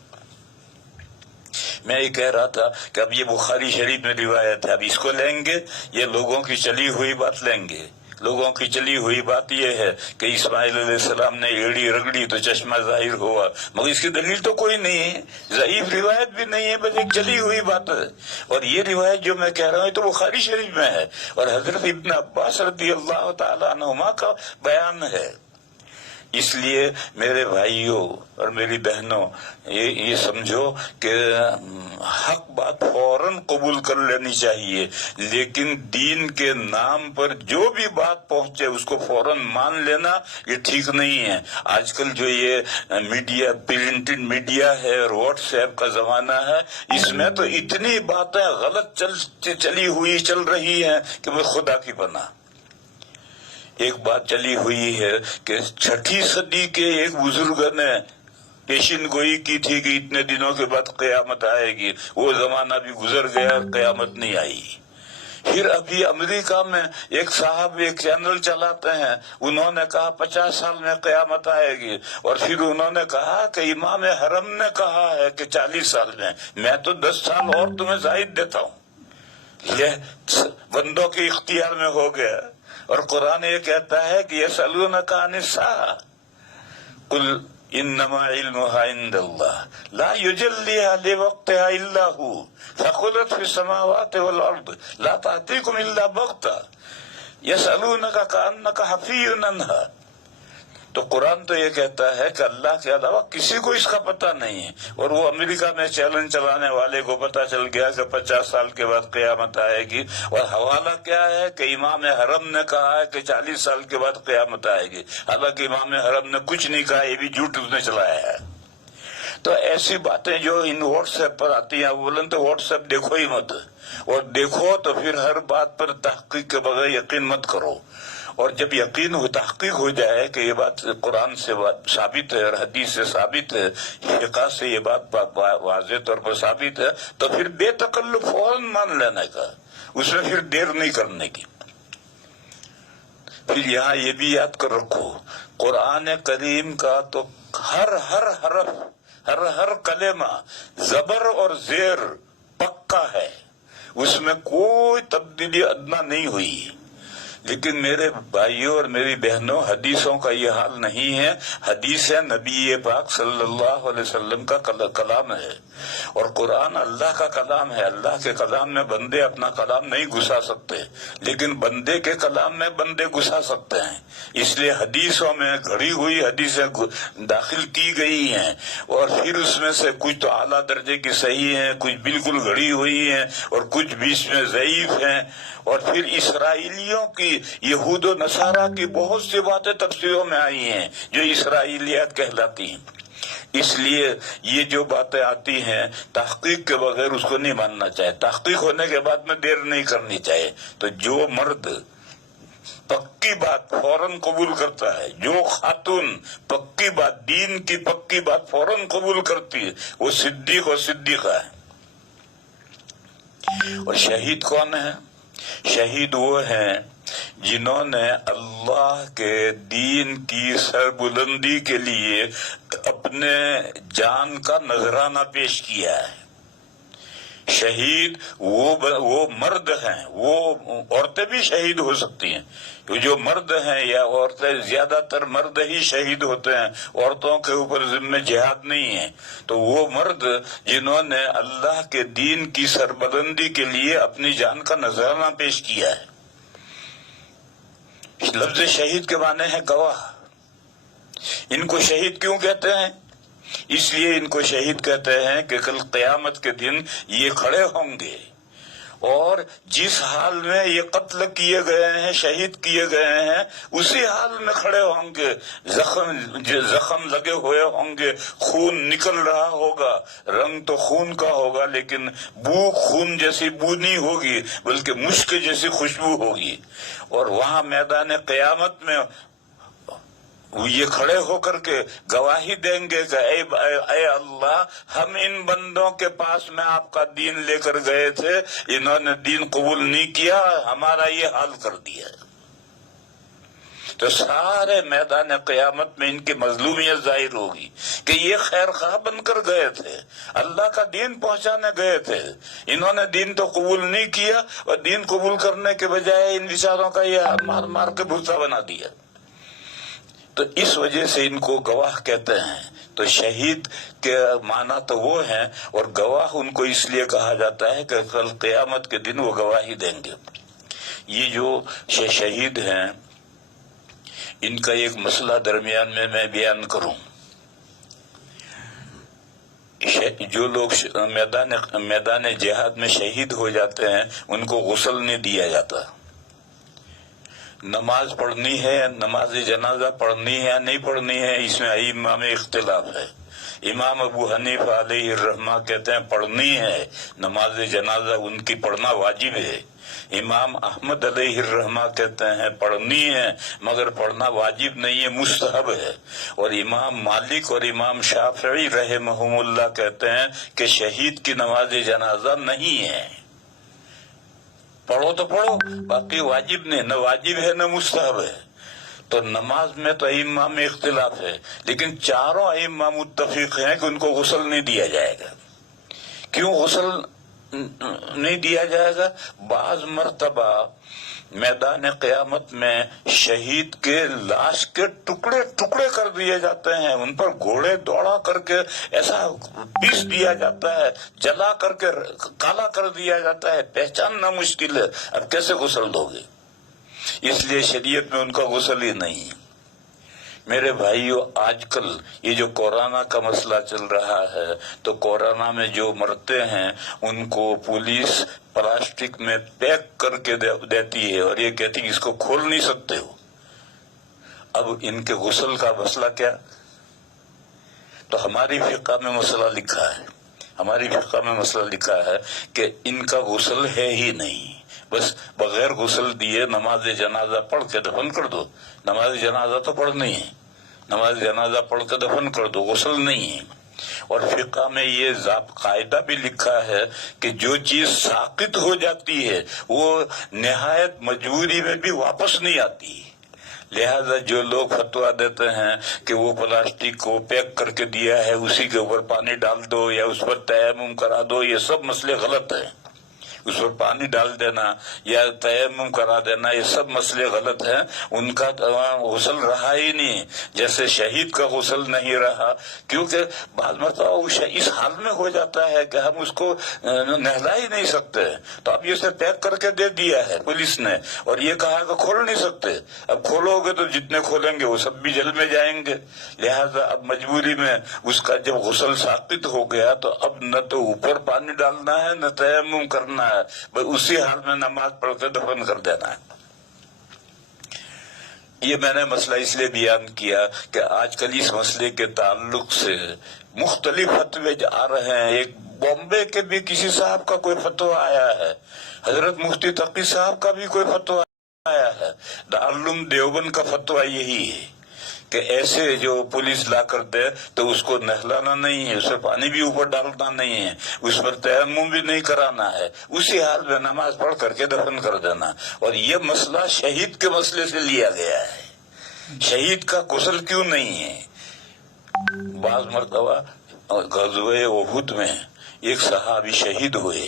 میں یہ کہہ رہا تھا کہ اب یہ بخاری شریف میں روایت ہے، اب اس کو لیں گے، یہ لوگوں کی چلی ہوئی بات لیں گے۔ لوگوں کی چلی ہوئی بات یہ ہے کہ اسماعیل علیہ السلام نے ایڑی رگڑی تو چشمہ ظاہر ہوا، مگر اس کی دلیل تو کوئی نہیں ہے، ضعیف روایت بھی نہیں ہے، بس ایک چلی ہوئی بات ہے۔ اور یہ روایت جو میں کہہ رہا ہوں تو بخاری شریف میں ہے، اور حضرت ابن عباس رضی اللہ تعالیٰ عنہما کا بیان ہے۔ اس لیے میرے بھائیوں اور میری بہنوں، یہ سمجھو کہ حق بات فوراً قبول کر لینی چاہیے، لیکن دین کے نام پر جو بھی بات پہنچے اس کو فوراً مان لینا یہ ٹھیک نہیں ہے۔ آج کل جو یہ میڈیا، پرنٹڈ میڈیا ہے اور واٹس ایپ کا زمانہ ہے، اس میں تو اتنی باتیں غلط چل رہی ہیں کہ میں خدا کی پناہ۔ ایک بات چلی ہوئی ہے کہ 6 صدی کے ایک بزرگ نے پیشین گوئی کی تھی کہ اتنے دنوں کے بعد قیامت آئے گی، وہ زمانہ بھی گزر گیا، قیامت نہیں آئی۔ پھر ابھی امریکہ میں ایک صاحب ایک چینل چلاتے ہیں، انہوں نے کہا 50 سال میں قیامت آئے گی، اور پھر انہوں نے کہا کہ امام حرم نے کہا ہے کہ 40 سال میں تو 10 سال اور تمہیں زائد دیتا ہوں۔ یہ بندوں کے اختیار میں ہو گیا، اور قرآن یہ کہتا ہے کہ یسألونک عن الساعة قل انما علمها عند الله لا يجليها لوقتها الا هو ثقلت في السماوات والارض لا تأتيكم الا بغتة يسألونك كأنك حفي عنها۔ تو قرآن تو یہ کہتا ہے کہ اللہ کے علاوہ کسی کو اس کا پتہ نہیں ہے، اور وہ امریکہ میں چیلنج چلانے والے کو پتہ چل گیا کہ 50 سال کے بعد قیامت آئے گی، اور حوالہ کیا ہے کہ امام حرم نے کہا ہے کہ 40 سال کے بعد قیامت آئے گی، حالانکہ امام حرم نے کچھ نہیں کہا، یہ بھی جھوٹ اس نے چلایا ہے۔ تو ایسی باتیں جو ان واٹس ایپ پر آتی ہیں، بولیں تو واٹس ایپ دیکھو ہی مت، اور دیکھو تو پھر ہر بات پر تحقیق کے بغیر یقین مت کرو، اور جب یقین ہو، تحقیق ہو جائے کہ یہ بات قرآن سے ثابت ہے اور حدیث سے ثابت ہے، فقہ سے یہ بات واضح طور پر ثابت ہے، تو پھر بے تکلف فوراً مان لینے کا، اس میں پھر دیر نہیں کرنے کی۔ پھر یہاں یہ بھی یاد کر رکھو، قرآن کریم کا تو ہر حرف، ہر کلمہ زبر اور زیر پکا ہے، اس میں کوئی تبدیلی ادنا نہیں ہوئی۔ لیکن میرے بھائیوں اور میری بہنوں، حدیثوں کا یہ حال نہیں ہے۔ حدیث نبی پاک صلی اللہ علیہ وسلم کا کلام ہے، اور قرآن اللہ کا کلام ہے۔ اللہ کے کلام میں بندے اپنا کلام نہیں گھسا سکتے، لیکن بندے کے کلام میں بندے گھسا سکتے ہیں۔ اس لیے حدیثوں میں گھڑی ہوئی حدیثیں داخل کی گئی ہیں، اور پھر اس میں سے کچھ تو اعلیٰ درجے کی صحیح ہیں، کچھ بالکل گھڑی ہوئی ہیں، اور کچھ بیچ میں ضعیف ہیں۔ اور پھر اسرائیلیوں کی، یہود و نصارہ کی بہت سی باتیں تفسیروں میں آئی ہیں جو اسرائیلیات کہلاتی ہیں۔ اس لیے یہ جو باتیں آتی ہیں تحقیق کے بغیر اس کو نہیں ماننا چاہیے، تحقیق ہونے کے بعد میں دیر نہیں کرنی چاہیے۔ تو جو مرد پکی بات فوراً قبول کرتا ہے، جو خاتون پکی بات، دین کی پکی بات فوراً قبول کرتی ہے، وہ صدیق و صدیقہ ہے۔ اور شہید کون ہے؟ شہید وہ ہیں جنہوں نے اللہ کے دین کی سربلندی کے لیے اپنے جان کا نذرانہ پیش کیا ہے۔ شہید وہ مرد ہیں، وہ عورتیں بھی شہید ہو سکتی ہیں، جو مرد ہیں یا عورتیں، زیادہ تر مرد ہی شہید ہوتے ہیں، عورتوں کے اوپر ذمہ جہاد نہیں ہے۔ تو وہ مرد جنہوں نے اللہ کے دین کی سربلندی کے لیے اپنی جان کا نذرانہ پیش کیا ہے۔ لفظ شہید کے معنی ہے گواہ۔ ان کو شہید کیوں کہتے ہیں؟ اس لیے ان کو شہید کہتے ہیں کہ کل قیامت کے دن یہ کھڑے ہوں گے اور جس حال میں یہ قتل کیے گئے ہیں، شہید کیے گئے ہیں، اسی حال میں کھڑے ہوں گے۔ زخم لگے ہوئے ہوں گے، خون نکل رہا ہوگا، رنگ تو خون کا ہوگا لیکن بو خون جیسی بو نہیں ہوگی بلکہ مشک جیسی خوشبو ہوگی۔ اور وہاں میدان قیامت میں یہ کھڑے ہو کر کے گواہی دیں گے کہ اے اللہ، ہم ان بندوں کے پاس میں آپ کا دین لے کر گئے تھے، انہوں نے دین قبول نہیں کیا، ہمارا یہ حال کر دیا۔ تو سارے میدان قیامت میں ان کی مظلومیت ظاہر ہوگی کہ یہ خیر خواہ بن کر گئے تھے، اللہ کا دین پہنچانے گئے تھے، انہوں نے دین تو قبول نہیں کیا اور دین قبول کرنے کے بجائے ان بیچاروں کا یہ مار مار کے بھرتا بنا دیا۔ تو اس وجہ سے ان کو گواہ کہتے ہیں۔ تو شہید کے معنی تو وہ ہیں، اور گواہ ان کو اس لیے کہا جاتا ہے کہ کل قیامت کے دن وہ گواہی دیں گے۔ یہ جو شہید ہیں، ان کا ایک مسئلہ درمیان میں بیان کروں۔ جو لوگ میدان جہاد میں شہید ہو جاتے ہیں ان کو غسل نہیں دیا جاتا۔ نماز پڑھنی ہے، نماز جنازہ پڑھنی ہے یا نہیں پڑھنی ہے، اس میں ائمہ میں اختلاف ہے۔ امام ابو حنیفہ علیہ الرحمہ کہتے ہیں پڑھنی ہے، نماز جنازہ ان کی پڑھنا واجب ہے۔ امام احمد علیہ الرحمہ کہتے ہیں پڑھنی ہے مگر پڑھنا واجب نہیں ہے، مستحب ہے۔ اور امام مالک اور امام شافعی رحمہم اللہ کہتے ہیں کہ شہید کی نماز جنازہ نہیں ہے، پڑھو تو پڑھو، باقی واجب نہیں، نہ واجب ہے نہ مستحب ہے۔ تو نماز میں تو ائمہ میں اختلاف ہے، لیکن چاروں ائمہ متفق ہیں کہ ان کو غسل نہیں دیا جائے گا۔ کیوں غسل نہیں دیا جائے گا؟ بعض مرتبہ میدان قیامت میں شہید کے لاش کے ٹکڑے ٹکڑے کر دیے جاتے ہیں، ان پر گھوڑے دوڑا کر کے ایسا پیس دیا جاتا ہے، جلا کر کے کالا کر دیا جاتا ہے، پہچاننا مشکل ہے۔ اب کیسے غسل دو گے؟ اس لیے شریعت میں ان کا غسل ہی نہیں ہے۔ میرے بھائیو، آج کل یہ جو کورونا کا مسئلہ چل رہا ہے تو کورونا میں جو مرتے ہیں ان کو پولیس پلاسٹک میں پیک کر کے دیتی ہے اور یہ کہتی ہے اس کو کھول نہیں سکتے ہو۔ اب ان کے غسل کا مسئلہ کیا؟ تو ہماری فقہ میں مسئلہ لکھا ہے، ہماری فقہ میں مسئلہ لکھا ہے کہ ان کا غسل ہے ہی نہیں، بس بغیر غسل دیے نماز جنازہ پڑھ کے دفن کر دو۔ نماز جنازہ تو پڑھنی ہے، نماز جنازہ پڑھ کے دفن کر دو، غسل نہیں ہے۔ اور فقہ میں یہ قاعدہ بھی لکھا ہے کہ جو چیز ساقط ہو جاتی ہے وہ نہایت مجبوری میں بھی واپس نہیں آتی۔ لہذا جو لوگ فتویٰ دیتے ہیں کہ وہ پلاسٹک کو پیک کر کے دیا ہے اسی کے اوپر پانی ڈال دو یا اس پر تیمم کرا دو، یہ سب مسئلے غلط ہیں۔ اس پر پانی ڈال دینا یا تیمم کرا دینا یہ سب مسئلے غلط ہیں، ان کا غسل رہا ہی نہیں، جیسے شہید کا غسل نہیں رہا، کیونکہ بعض مرتبہ وہ اس حال میں ہو جاتا ہے کہ ہم اس کو نہلا ہی نہیں سکتے، تو اب یہ اسے پیک کر کے دے دیا ہے پولیس نے اور یہ کہا کہ کھول نہیں سکتے۔ اب کھولو گے تو جتنے کھولیں گے وہ سب بھی جیل میں جائیں گے، لہذا اب مجبوری میں اس کا جب غسل ساقط ہو گیا تو اب نہ تو اوپر پانی ڈالنا ہے نہ تیمم کرنا ہے، بس اسی حال میں نماز پڑھ کے دفن کر دینا ہے۔ یہ میں نے مسئلہ اس لیے بیان کیا کہ آج کل اس مسئلے کے تعلق سے مختلف فتوے آ رہے ہیں۔ ایک بامبے کے بھی کسی صاحب کا کوئی فتویٰ آیا ہے، حضرت مفتی تقی صاحب کا بھی کوئی فتویٰ آیا ہے، دارالعلوم دیوبند کا فتویٰ یہی ہے کہ ایسے جو پولیس لا کر دے تو اس کو نہلانا نہیں ہے، اسے پانی بھی اوپر ڈالنا نہیں ہے، اس پر تیمم بھی نہیں کرانا ہے، اسی حال میں نماز پڑھ کر کے دفن کر دینا۔ اور یہ مسئلہ شہید کے مسئلے سے لیا گیا ہے، شہید کا غسل کیوں نہیں ہے؟ بعض مرتبہ غزوہ احد میں ایک صحابی شہید ہوئے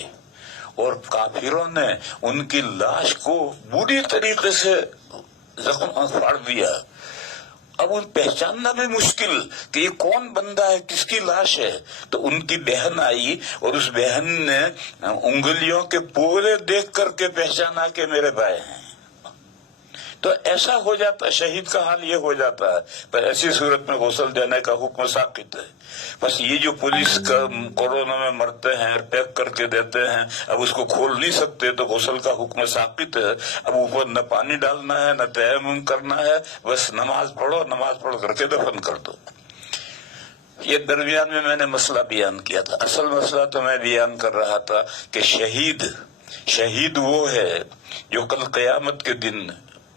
اور کافروں نے ان کی لاش کو بری طریقے سے زخم پھاڑ دیا۔ اب ان پہچاننا بھی مشکل کہ یہ کون بندہ ہے، کس کی لاش ہے۔ تو ان کی بہن آئی اور اس بہن نے انگلیوں کے پورے دیکھ کر کے پہچانا کہ میرے بھائی ہیں۔ تو ایسا ہو جاتا ہے، شہید کا حال یہ ہو جاتا ہے۔ پر ایسی صورت میں غسل دینے کا حکم ساقط ہے۔ بس یہ جو پولیس کا کورونا میں مرتے ہیں پیک کر کے دیتے ہیں، اب اس کو کھول نہیں سکتے تو غسل کا حکم ساقط ہے۔ اب اوپر نہ پانی ڈالنا ہے نہ تیمم کرنا ہے، بس نماز پڑھو، نماز پڑھ کر کے دفن کر دو۔ یہ درمیان میں میں نے مسئلہ بیان کیا تھا۔ اصل مسئلہ تو میں بیان کر رہا تھا کہ شہید وہ ہے جو کل قیامت کے دن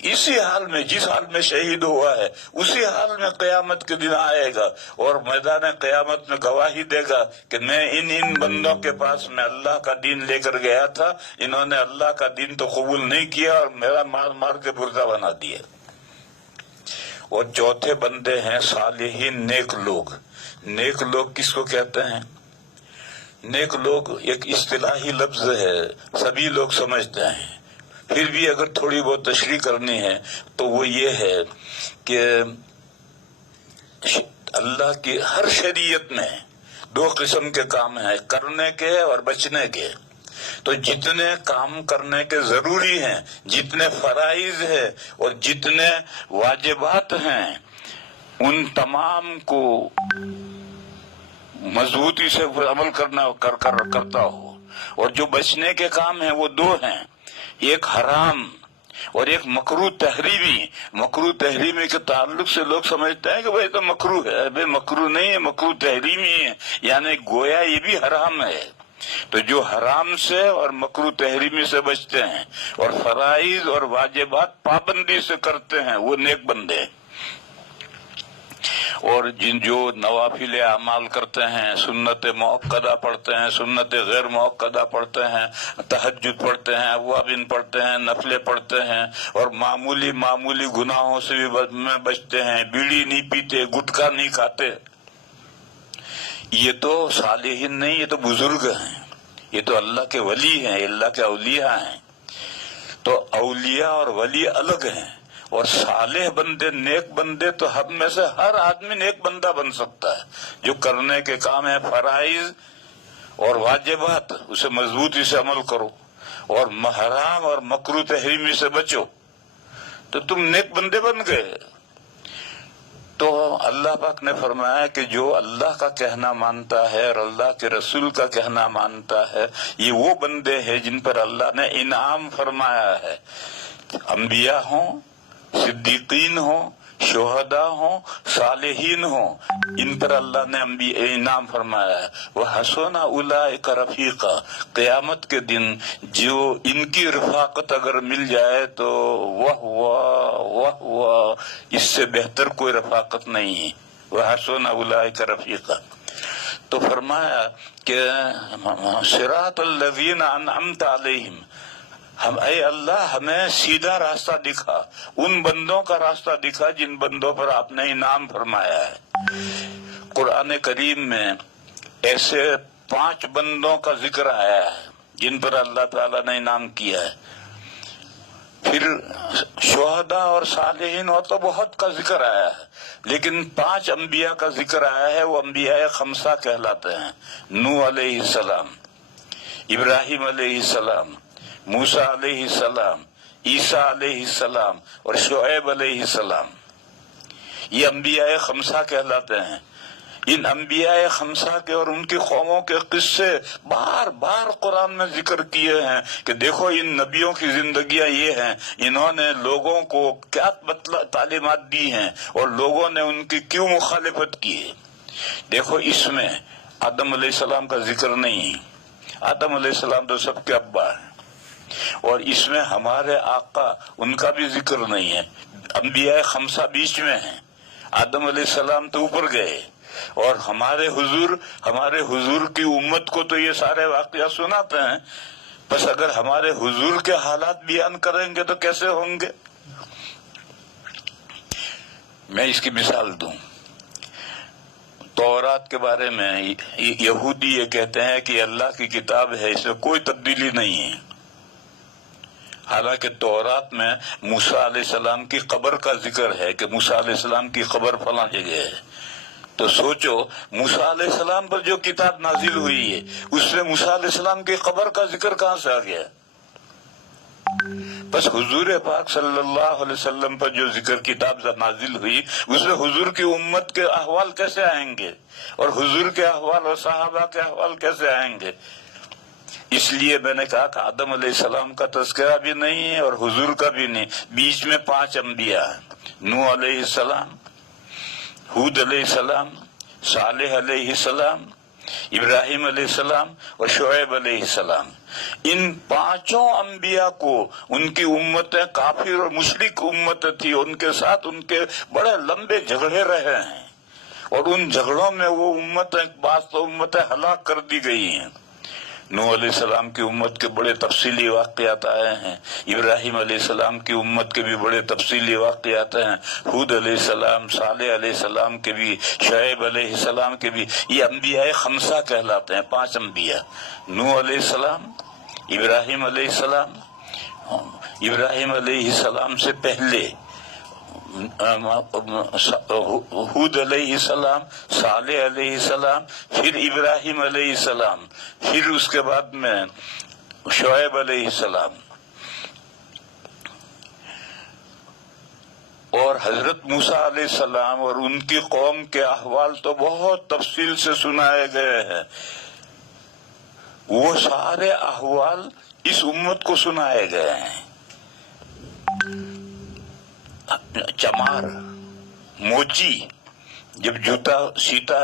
اسی حال میں، جس حال میں شہید ہوا ہے اسی حال میں قیامت کے دن آئے گا اور میدان قیامت میں گواہی دے گا کہ میں ان بندوں کے پاس میں اللہ کا دین لے کر گیا تھا، انہوں نے اللہ کا دین تو قبول نہیں کیا اور میرا مار مار کے مردہ بنا دیا۔ اور چوتھے بندے ہیں صالحین، نیک لوگ۔ نیک لوگ کس کو کہتے ہیں؟ نیک لوگ ایک اصطلاحی لفظ ہے، سبھی لوگ سمجھتے ہیں، پھر بھی اگر تھوڑی بہت تشریح کرنی ہے تو وہ یہ ہے کہ اللہ کی ہر شریعت میں دو قسم کے کام ہیں، کرنے کے اور بچنے کے۔ تو جتنے کام کرنے کے ضروری ہیں، جتنے فرائض ہیں اور جتنے واجبات ہیں، ان تمام کو مضبوطی سے عمل کرتا ہو۔ اور جو بچنے کے کام ہیں وہ دو ہیں، ایک حرام اور ایک مکروہ تحریمی۔ مکروہ تحریمی کے تعلق سے لوگ سمجھتے ہیں کہ بھائی تو مکروہ ہے، بھائی مکروہ نہیں ہے، مکروہ تحریمی ہے، یعنی گویا یہ بھی حرام ہے۔ تو جو حرام سے اور مکروہ تحریمی سے بچتے ہیں اور فرائض اور واجبات پابندی سے کرتے ہیں، وہ نیک بندے۔ اور جو نوافل اعمال کرتے ہیں، سنت مؤکدہ پڑھتے ہیں، سنت غیر مؤکدہ پڑھتے ہیں، تہجد پڑھتے ہیں، اوابین پڑھتے ہیں، نفلیں پڑھتے ہیں، اور معمولی گناہوں سے بھی بچتے ہیں، بیڑی نہیں پیتے، گٹکا نہیں کھاتے، یہ تو صالحین نہیں، یہ تو بزرگ ہیں، یہ تو اللہ کے ولی ہیں، اللہ کے اولیاء ہیں۔ تو اولیاء اور ولی الگ ہیں، اور صالح بندے، نیک بندے تو ہم میں سے ہر آدمی نیک بندہ بن سکتا ہے۔ جو کرنے کے کام ہے فرائض اور واجبات، اسے مضبوطی سے عمل کرو، اور حرام اور مکروہ تحریمی سے بچو، تو تم نیک بندے بن گئے۔ تو اللہ پاک نے فرمایا کہ جو اللہ کا کہنا مانتا ہے اور اللہ کے رسول کا کہنا مانتا ہے، یہ وہ بندے ہیں جن پر اللہ نے انعام فرمایا ہے۔ انبیاء ہوں، صدیقین ہوں، شہداء ہوں، صالحین ہوں، ان پر اللہ نے انعام فرمایا ہے۔ وَحَسُنَ أُولَئِكَ رَفِيقًا، قیامت کے دن جو ان کی رفاقت اگر مل جائے تو واہ اس سے بہتر کوئی رفاقت نہیں ہے۔ وَحَسُنَ أُولَئِكَ رَفِيقًا۔ تو فرمایا کہ صراط الذین انعمت علیہم، اے اللہ ہمیں سیدھا راستہ دکھا، ان بندوں کا راستہ دکھا جن بندوں پر آپ نے انعام فرمایا ہے۔ قرآن کریم میں ایسے 5 بندوں کا ذکر آیا ہے جن پر اللہ تعالیٰ نے انعام کیا ہے۔ پھر شہداء اور صالحین اور تو بہت کا ذکر آیا ہے، لیکن 5 انبیاء کا ذکر آیا ہے، وہ انبیاء خمسہ کہلاتے ہیں۔ نوح علیہ السلام، ابراہیم علیہ السلام، موسیٰ علیہ السلام، عیسیٰ علیہ السلام اور شعیب علیہ السلام، یہ انبیاء خمسہ کہلاتے ہیں۔ ان انبیاء خمسہ کے اور ان کی قوموں کے قصے بار بار قرآن میں ذکر کیے ہیں کہ دیکھو ان نبیوں کی زندگیاں یہ ہیں، انہوں نے لوگوں کو کیا تعلیمات دی ہیں اور لوگوں نے ان کی کیوں مخالفت کی ہے۔ دیکھو اس میں آدم علیہ السلام کا ذکر نہیں ہے، آدم علیہ السلام تو سب کے ابا ہیں، اور اس میں ہمارے آقا ان کا بھی ذکر نہیں ہے۔ انبیاء خمسہ بیچ میں ہیں، آدم علیہ السلام تو اوپر گئے، اور ہمارے حضور کی امت کو تو یہ سارے واقعات سناتے ہیں، بس اگر ہمارے حضور کے حالات بیان کریں گے تو کیسے ہوں گے؟ میں اس کی مثال دوں، تورات کے بارے میں یہودی یہ کہتے ہیں کہ اللہ کی کتاب ہے، اس میں کوئی تبدیلی نہیں ہے، حالانکہ تورات میں موسیٰ علیہ السلام کی قبر کا ذکر ہے کہ موسیٰ علیہ السلام کی قبر فلاں جگہ ہے۔ تو سوچو موسیٰ علیہ السلام پر جو کتاب نازل ہوئی ہے اس میں موسیٰ علیہ السلام کی قبر کا ذکر کہاں سے آ گیا؟ بس حضور پاک صلی اللہ علیہ وسلم پر جو ذکر کتاب نازل ہوئی اس میں حضور کی امت کے احوال کیسے آئیں گے، اور حضور کے احوال اور صحابہ کے احوال کیسے آئیں گے؟ اس لیے میں نے کہا کہ آدم علیہ السلام کا تذکرہ بھی نہیں ہے اور حضور کا بھی نہیں، بیچ میں 5 انبیاء ہیں، نوح علیہ السلام، ہود علیہ السلام، صالح علیہ السلام، ابراہیم علیہ السلام اور شعیب علیہ السلام۔ ان 5 انبیاء کو ان کی امتیں کافر اور مشرک امت تھی، ان کے ساتھ ان کے بڑے لمبے جھگڑے رہے ہیں، اور ان جھگڑوں میں وہ بعض امتیں ہلاک کر دی گئی ہیں۔ نوح علیہ السلام کی امت کے بڑے تفصیلی واقعات آئے ہیں، ابراہیم علیہ السلام کی امت کے بھی بڑے تفصیلی واقعات ہیں، ہود علیہ السلام، صالح علیہ السلام کے بھی، شعیب علیہ السلام کے بھی۔ یہ انبیاء 5 کہلاتے ہیں، 5 انبیاء، نوح علیہ السلام، ابراہیم علیہ السلام، ابراہیم علیہ السلام سے پہلے ہود علیہ السلام، صالح علیہ السلام، پھر ابراہیم علیہ السلام، پھر اس کے بعد میں شعیب علیہ السلام، اور حضرت موسیٰ علیہ السلام اور ان کی قوم کے احوال تو بہت تفصیل سے سنائے گئے ہیں۔ وہ سارے احوال اس امت کو سنائے گئے ہیں۔ چمار، موچی، جب جوتا سیتا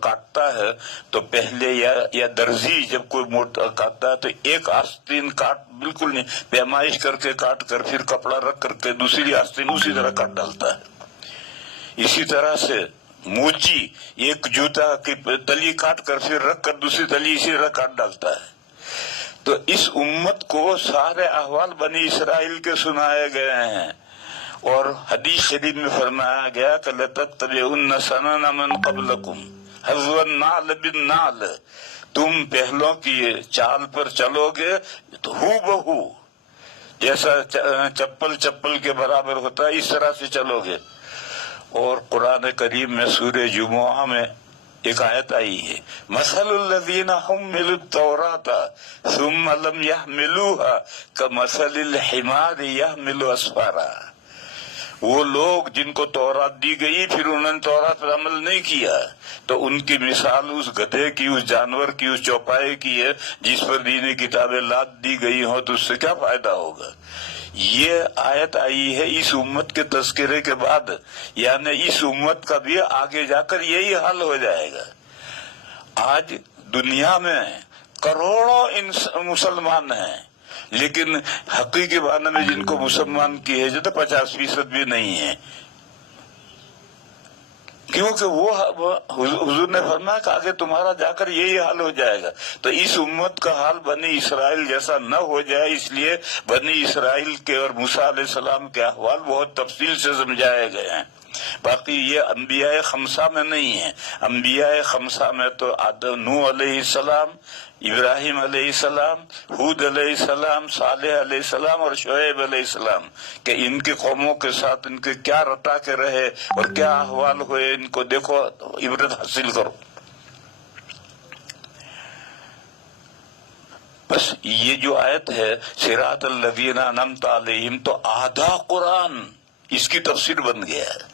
کاٹتا ہے تو پہلے یا درزی جب کوئی موٹا کاٹتا ہے تو ایک آستین کاٹ بالکل نہیں، پیمائش کر کے کاٹ کر پھر کپڑا رکھ کر کے دوسری آستین اسی طرح کاٹ ڈالتا ہے۔ اسی طرح سے موچی ایک جوتا کی تلی کاٹ کر پھر رکھ کر دوسری تلی اسی طرح کاٹ ڈالتا ہے۔ تو اس امت کو سارے احوال بنی اسرائیل کے سنائے گئے ہیں، اور حدیث شریف میں فرمایا گیا کہ لَتَتَّبِعُنَّ سَنَنَ مَنْ قَبْلَكُمْ حَذْوَ النَّعْلِ بِالنَّعْلِ، تم پہلوں کی چال پر چلو گے تو ہو بہو جیسا چپل کے برابر ہوتا ہے اس طرح سے چلو گے۔ اور قرآن کریم میں سورہ جمعہ میں ایک آیت آئی ہے، مَثَلُ الَّذِينَ حُمِّلُوا التَّوْرَاةَ ثُمَّ لَمْ يَحْمِلُوهَا كَمَثَلِ الْحِمَارِ يَحْمِلُ أَسْفَارًا۔ وہ لوگ جن کو تورات دی گئی پھر انہوں نے تورات پر عمل نہیں کیا تو ان کی مثال اس گدھے کی، اس جانور کی، اس چوپائے کی ہے جس پر دینی کتابیں لاد دی گئی ہوں، تو اس سے کیا فائدہ ہوگا؟ یہ آیت آئی ہے اس امت کے تذکرے کے بعد، یعنی اس امت کا بھی آگے جا کر یہی حال ہو جائے گا۔ آج دنیا میں کروڑوں مسلمان ہیں، لیکن حقیقی معنی میں جن کو مسلمان کیے جو تو 50% بھی نہیں ہے، کیونکہ وہ حضور نے فرمایا کہ آگے تمہارا جا کر یہی حال ہو جائے گا۔ تو اس امت کا حال بنی اسرائیل جیسا نہ ہو جائے، اس لیے بنی اسرائیل کے اور موسیٰ علیہ السلام کے احوال بہت تفصیل سے سمجھائے گئے ہیں۔ باقی یہ انبیاء 5 میں نہیں ہے، انبیاء 5 میں تو نوح علیہ السلام، ابراہیم علیہ السلام، ہود علیہ السلام، صالح علیہ السلام اور شعیب علیہ السلام، کہ ان کی قوموں کے ساتھ ان کے کیا رٹا کے رہے اور کیا احوال ہوئے، ان کو دیکھو، عبرت حاصل کرو۔ بس یہ جو آیت ہے صراط الذین انعمت علیہم، تو آدھا قرآن اس کی تفسیر بن گیا ہے۔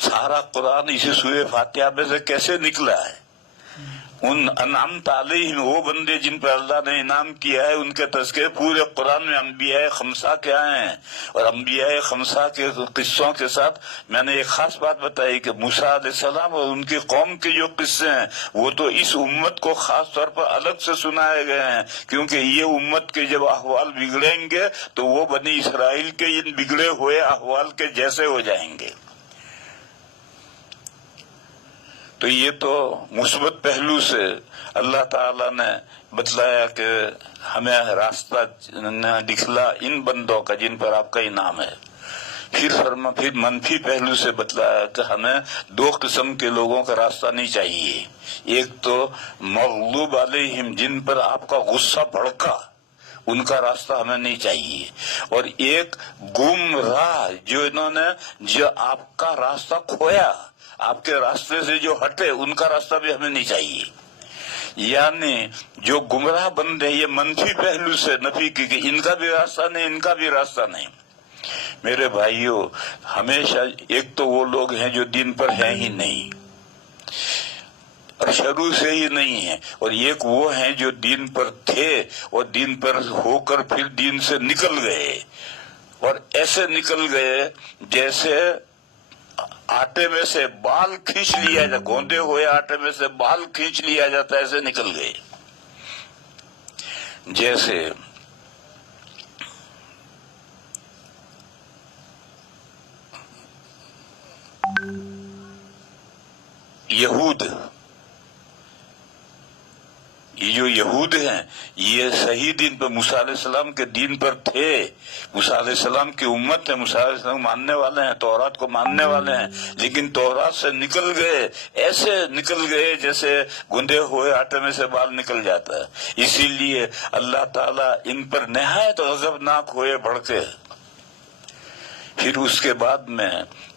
سارا قرآن اسی سورہ فاتحہ میں سے کیسے نکلا ہے؟ ان انعمت علیہم، وہ بندے جن پر اللہ نے انعام کیا ہے، ان کے تذکرے پورے قرآن میں انبیاء 5 کے آئے ہیں۔ اور انبیاء 5 کے قصوں کے ساتھ میں نے ایک خاص بات بتائی کہ موسیٰ علیہ السلام اور ان کی قوم کے جو قصے ہیں وہ تو اس امت کو خاص طور پر الگ سے سنائے گئے ہیں، کیونکہ یہ امت کے جب احوال بگڑیں گے تو وہ بنی اسرائیل کے ان بگڑے ہوئے احوال کے جیسے ہو جائیں گے۔ تو یہ تو مثبت پہلو سے اللہ تعالیٰ نے بتلایا کہ ہمیں راستہ دکھلا ان بندوں کا جن پر آپ کا انعام ہے. پھر منفی پہلو سے بتلایا کہ ہمیں دو قسم کے لوگوں کا راستہ نہیں چاہیے. ایک تو مغلوب علیہم جن پر آپ کا غصہ بھڑکا ان کا راستہ ہمیں نہیں چاہیے، اور ایک گمراہ جو آپ کا راستہ کھویا، آپ کے راستے سے جو ہٹے ان کا راستہ بھی ہمیں نہیں چاہیے. یعنی جو گمراہ بندے یہ منفی پہلو سے نفی کی کہ ان کا بھی راستہ نہیں ان کا بھی راستہ نہیں. میرے بھائیوں، ہمیشہ ایک تو وہ لوگ ہیں جو دین پر ہیں ہی نہیں اور شروع سے ہی نہیں ہیں، اور ایک وہ ہیں جو دین پر تھے اور دین پر ہو کر پھر دین سے نکل گئے، اور ایسے نکل گئے جیسے آٹے میں سے بال کھینچ لیا جاتا، گوندے ہوئے آٹے میں سے بال کھینچ لیا جاتا، ایسے نکل گئے. جیسے یہود، یہ جو یہود ہیں یہ صحیح دین پر موسیٰ علیہ السلام کے دین پر تھے، موسیٰ علیہ السلام کی امت ہے، موسیٰ علیہ السلام ماننے والے ہیں، تورات کو ماننے والے ہیں، لیکن تورات سے نکل گئے، ایسے نکل گئے جیسے گندے ہوئے آٹے میں سے بال نکل جاتا ہے. اسی لیے اللہ تعالیٰ ان پر نہایت غضبناک ہوئے بھڑکے. پھر اس کے بعد میں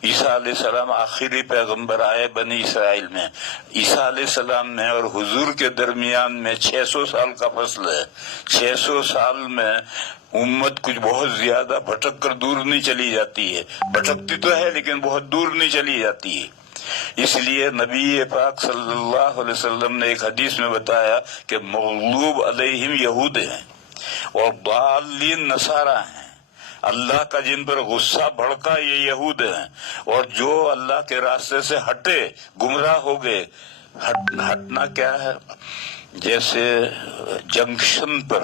عیسیٰ علیہ السلام آخری پیغمبر آئے بنی اسرائیل میں. عیسیٰ علیہ السلام میں اور حضور کے درمیان میں 600 سال کا فصل ہے. 600 سال میں امت کچھ بہت زیادہ بھٹک کر دور نہیں چلی جاتی ہے، بھٹکتی تو ہے لیکن بہت دور نہیں چلی جاتی ہے. اس لیے نبی پاک صلی اللہ علیہ وسلم نے ایک حدیث میں بتایا کہ مغلوب علیہم یہود ہیں اور ضالین نصارہ ہیں. اللہ کا جن پر غصہ بھڑکا یہ یہود ہیں، اور جو اللہ کے راستے سے ہٹے گمراہ ہو گئے. ہٹنا کیا ہے؟ جیسے جنکشن پر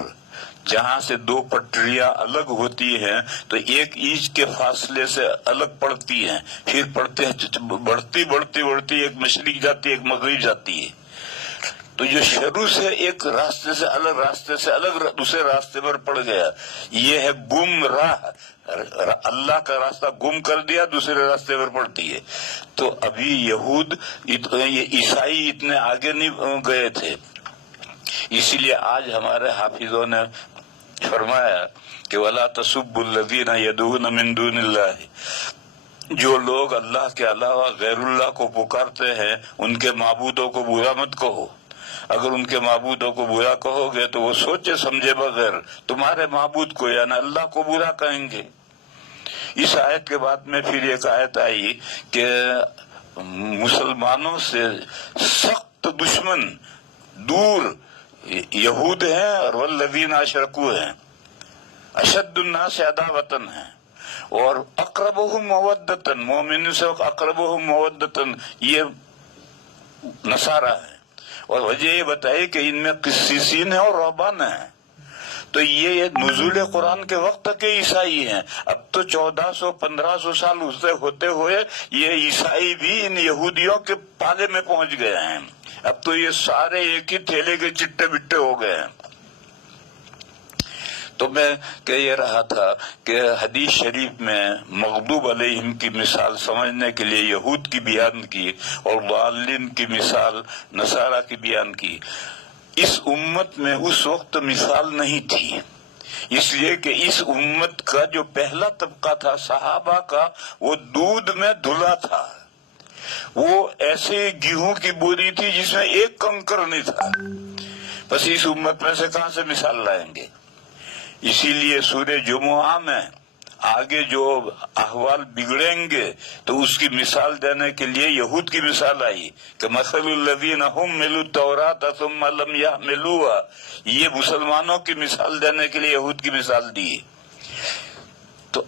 جہاں سے دو پٹریاں الگ ہوتی ہیں تو ایک اینچ کے فاصلے سے الگ پڑتی ہیں، پھر بڑھتی ایک مشرق جاتی ہے ایک مغرب جاتی ہے. تو جو شروع سے ایک راستے سے الگ دوسرے راستے پر پڑ گیا یہ ہے گمراہ. اللہ کا راستہ گم کر دیا، دوسرے راستے پر پڑتی ہے. تو ابھی یہود عیسائی اتنے آگے نہیں گئے تھے. اسی لیے آج ہمارے حافظوں نے فرمایا کہ وَلَا تَسُبُّوا الَّذِينَ يَدْعُونَ مِن دُونِ اللَّهِ، جو لوگ اللہ کے علاوہ غیر اللہ کو پکارتے ہیں ان کے معبودوں کو برا مت کہو. اگر ان کے معبودوں کو برا کہو گے تو وہ سوچے سمجھے بغیر تمہارے معبود کو یعنی اللہ کو برا کہیں گے. اس آیت کے بعد میں پھر ایک آیت آئی کہ مسلمانوں سے سخت دشمن دور یہود ہیں اور والذین اشرکوا ہیں، اشد الناس عداوۃ ہیں، اور اقربہم مودۃ، مومنوں سے اقربہم مودۃ یہ نصارہ ہیں. اور وجہ یہ بتائی کہ ان میں قسیسین ہیں اور رہبان ہیں. تو یہ نزول قرآن کے وقت تک عیسائی ہیں. اب تو 1400-1500 سال ہوتے ہوئے یہ عیسائی بھی ان یہودیوں کے پالے میں پہنچ گئے ہیں. اب تو یہ سارے ایک ہی تھیلے کے چٹے بٹے ہو گئے ہیں. تو میں کہہ یہ رہا تھا کہ حدیث شریف میں مغضوب علیہم کی مثال سمجھنے کے لیے یہود کی بیان کی اور ضالین کی مثال نصارہ کی بیان کی. اس امت میں اس وقت مثال نہیں تھی، اس لیے کہ اس امت کا جو پہلا طبقہ تھا صحابہ کا وہ دودھ میں دھلا تھا. وہ ایسے گیہوں کی بوری تھی جس میں ایک کنکر نہیں تھا. بس اس امت میں سے کہاں سے مثال لائیں گے؟ اسی لیے سورہ جمعہ میں آگے جو احوال بگڑیں گے تو اس کی مثال دینے کے لیے یہود کی مثال آئی کہ مثل الذین حملوا التوراۃ ثم لم یحملوها. یہ مسلمانوں کی مثال دینے کے لیے یہود کی مثال دی. تو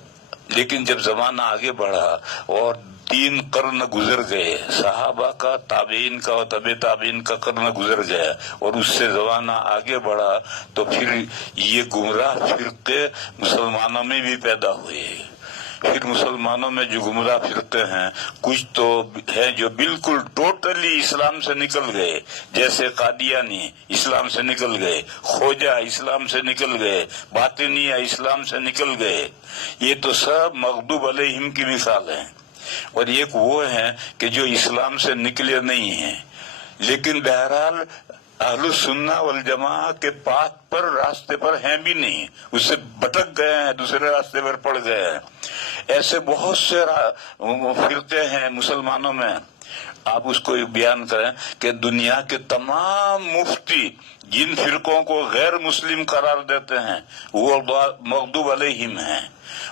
لیکن جب زمانہ آگے بڑھا اور 3 قرن گزر گئے، صحابہ کا، تابعین کا اور تبع تابعین کا قرن گزر گیا اور اس سے زمانہ آگے بڑھا تو پھر یہ گمراہ فرقے مسلمانوں میں بھی پیدا ہوئے. پھر مسلمانوں میں جو گمراہ فرقے ہیں، کچھ تو ہیں جو بالکل ٹوٹلی اسلام سے نکل گئے، جیسے قادیانی اسلام سے نکل گئے، خوجہ اسلام سے نکل گئے، باطنیہ اسلام سے نکل گئے. یہ تو سب مغضوب علیہم کی مثال ہیں. اور ایک وہ ہیں کہ جو اسلام سے نکلے نہیں ہیں، لیکن بہرحال اہل السنہ والجماعہ کے پاتھ پر، راستے پر ہیں بھی نہیں، اس سے بھٹک گئے ہیں، دوسرے راستے پر پڑ گئے ہیں. ایسے بہت سے فرقے ہیں مسلمانوں میں. آپ اس کو بیان کریں کہ دنیا کے تمام مفتی جن فرقوں کو غیر مسلم قرار دیتے ہیں وہ مغضوب علیہم ہیں،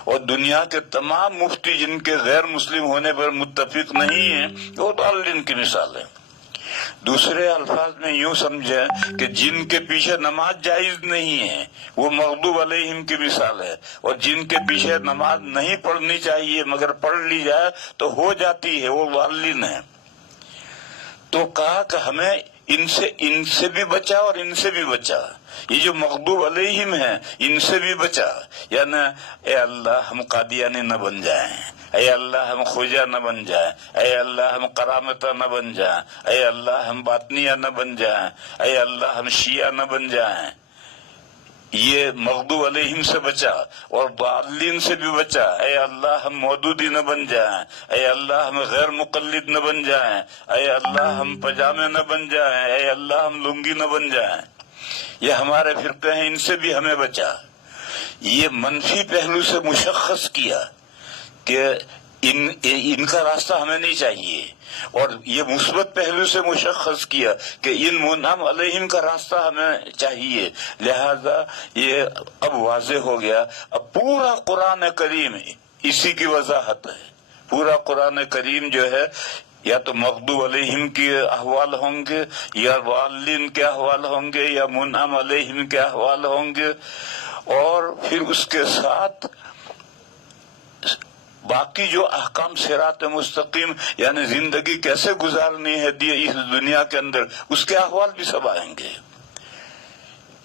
اور دنیا کے تمام مفتی جن کے غیر مسلم ہونے پر متفق نہیں ہیں وہ ضالین کی مثال ہے. دوسرے الفاظ میں یوں سمجھیں کہ جن کے پیچھے نماز جائز نہیں ہے وہ مغضوب علیہم کی مثال ہے، اور جن کے پیچھے نماز نہیں پڑھنی چاہیے مگر پڑھ لی جائے تو ہو جاتی ہے وہ ضالین ہے. تو کہا کہ ہمیں ان سے بھی بچا اور ان سے بھی بچا. یہ جو مغضوب علیہم ہیں ان سے بھی بچا، یعنی اے اللہ ہم قادیانی نہ بن جائیں، اے اللہ ہم خوجہ نہ بن جائیں، اے اللہ ہم کرامتہ نہ بن جائیں، اے اللہ ہم باطنیہ نہ بن جائیں، اے اللہ ہم شیعہ نہ بن جائیں. یہ مغضوب علیہم سے بچا. اور ضالین سے بھی بچا، اے اللہ ہم مودودی نہ بن جائیں، اے اللہ ہم غیر مقلد نہ بن جائیں، اے اللہ ہم پجامے نہ بن جائیں، اے اللہ ہم لنگی نہ بن جائیں. یہ ہمارے فرقے ہیں، ان سے بھی ہمیں بچا. یہ منفی پہلو سے مشخص کیا کہ ان کا راستہ ہمیں نہیں چاہیے، اور یہ مثبت پہلو سے مشخص کیا کہ ان منعم علیہم کا راستہ ہمیں چاہیے. لہذا یہ اب واضح ہو گیا. اب پورا قرآن کریم اسی کی وضاحت ہے. پورا قرآن کریم جو ہے یا تو مغضوب علیہم کے احوال ہوں گے، یا ضالین کے احوال ہوں گے، یا منعم علیہم کے احوال ہوں گے، اور پھر اس کے ساتھ باقی جو احکام صراط مستقیم یعنی زندگی کیسے گزارنی ہے اس دنیا کے اندر، اس کے احوال بھی سب آئیں گے.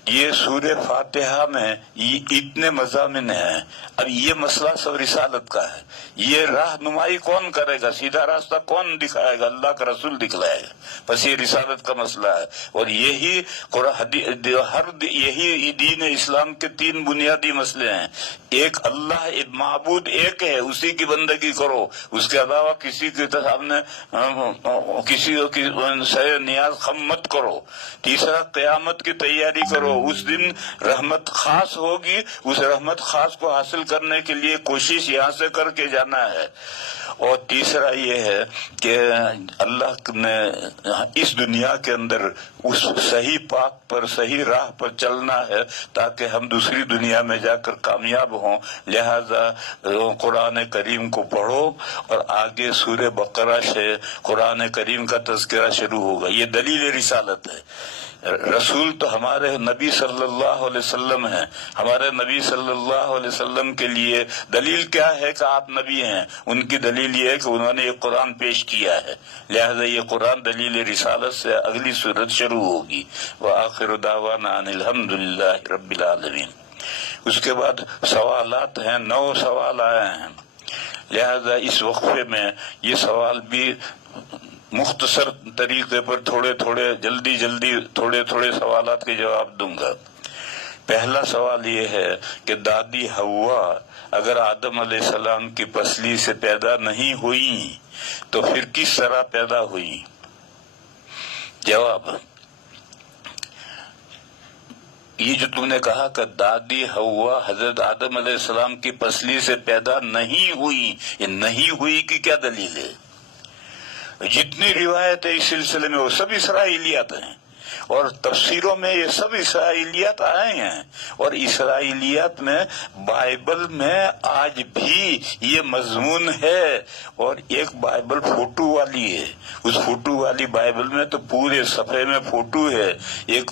یہ سورہ فاتحہ میں یہ اتنے مضامین ہیں. اب یہ مسئلہ سب رسالت کا ہے. یہ رہنمائی کون کرے گا، سیدھا راستہ کون دکھائے گا؟ اللہ کا رسول دکھلائے گا. بس یہ رسالت کا مسئلہ ہے. اور یہی یہی دین اسلام کے 3 بنیادی مسئلے ہیں. ایک اللہ معبود ایک ہے، اسی کی بندگی کرو، اس کے علاوہ کسی کے سامنے کسی سے نیاز خم مت کرو. تیسرا قیامت کی تیاری کرو، اس دن رحمت خاص ہوگی، اس رحمت خاص کو حاصل کرنے کے لیے کوشش یہاں سے کر کے جانا ہے. اور تیسرا یہ ہے کہ اللہ نے اس دنیا کے اندر اس صحیح پاک پر، صحیح راہ پر چلنا ہے تاکہ ہم دوسری دنیا میں جا کر کامیاب ہوں. لہذا قرآن کریم کو پڑھو، اور آگے سورہ بقرہ سے قرآن کریم کا تذکرہ شروع ہوگا. یہ دلیل رسالت ہے. رسول تو ہمارے نبی صلی اللہ علیہ وسلم ہیں. ہمارے نبی صلی اللہ علیہ وسلم کے لیے دلیل کیا ہے کہ آپ نبی ہیں؟ ان کی دلیل یہ ہے کہ انہوں نے یہ قرآن پیش کیا ہے. لہذا یہ قرآن دلیل رسالت سے اگلی صورت شروع ہوگی. وآخر دعوانا ان الحمد للہ رب العالمین. اس کے بعد سوالات ہیں، 9 سوال آئے ہیں. لہذا اس وقفے میں یہ سوال بھی مختصر طریقے پر جلدی تھوڑے سوالات کے جواب دوں گا. پہلا سوال یہ ہے کہ دادی حوا اگر آدم علیہ السلام کی پسلی سے پیدا نہیں ہوئی تو پھر کس طرح پیدا ہوئی؟ جواب، یہ جو تم نے کہا کہ دادی حوا حضرت آدم علیہ السلام کی پسلی سے پیدا نہیں ہوئی، یہ نہیں ہوئی کی کیا دلیل ہے؟ جتنی روایت ہے اس سلسلے میں وہ سب اسرائیلیات ہیں، اور تفسیروں میں یہ سب اسرائیلیات آئے ہیں. اور اسرائیلیات میں بائبل میں آج بھی یہ مضمون ہے. اور ایک بائبل فوٹو والی ہے، اس فوٹو والی بائبل میں تو پورے صفحے میں فوٹو ہے. ایک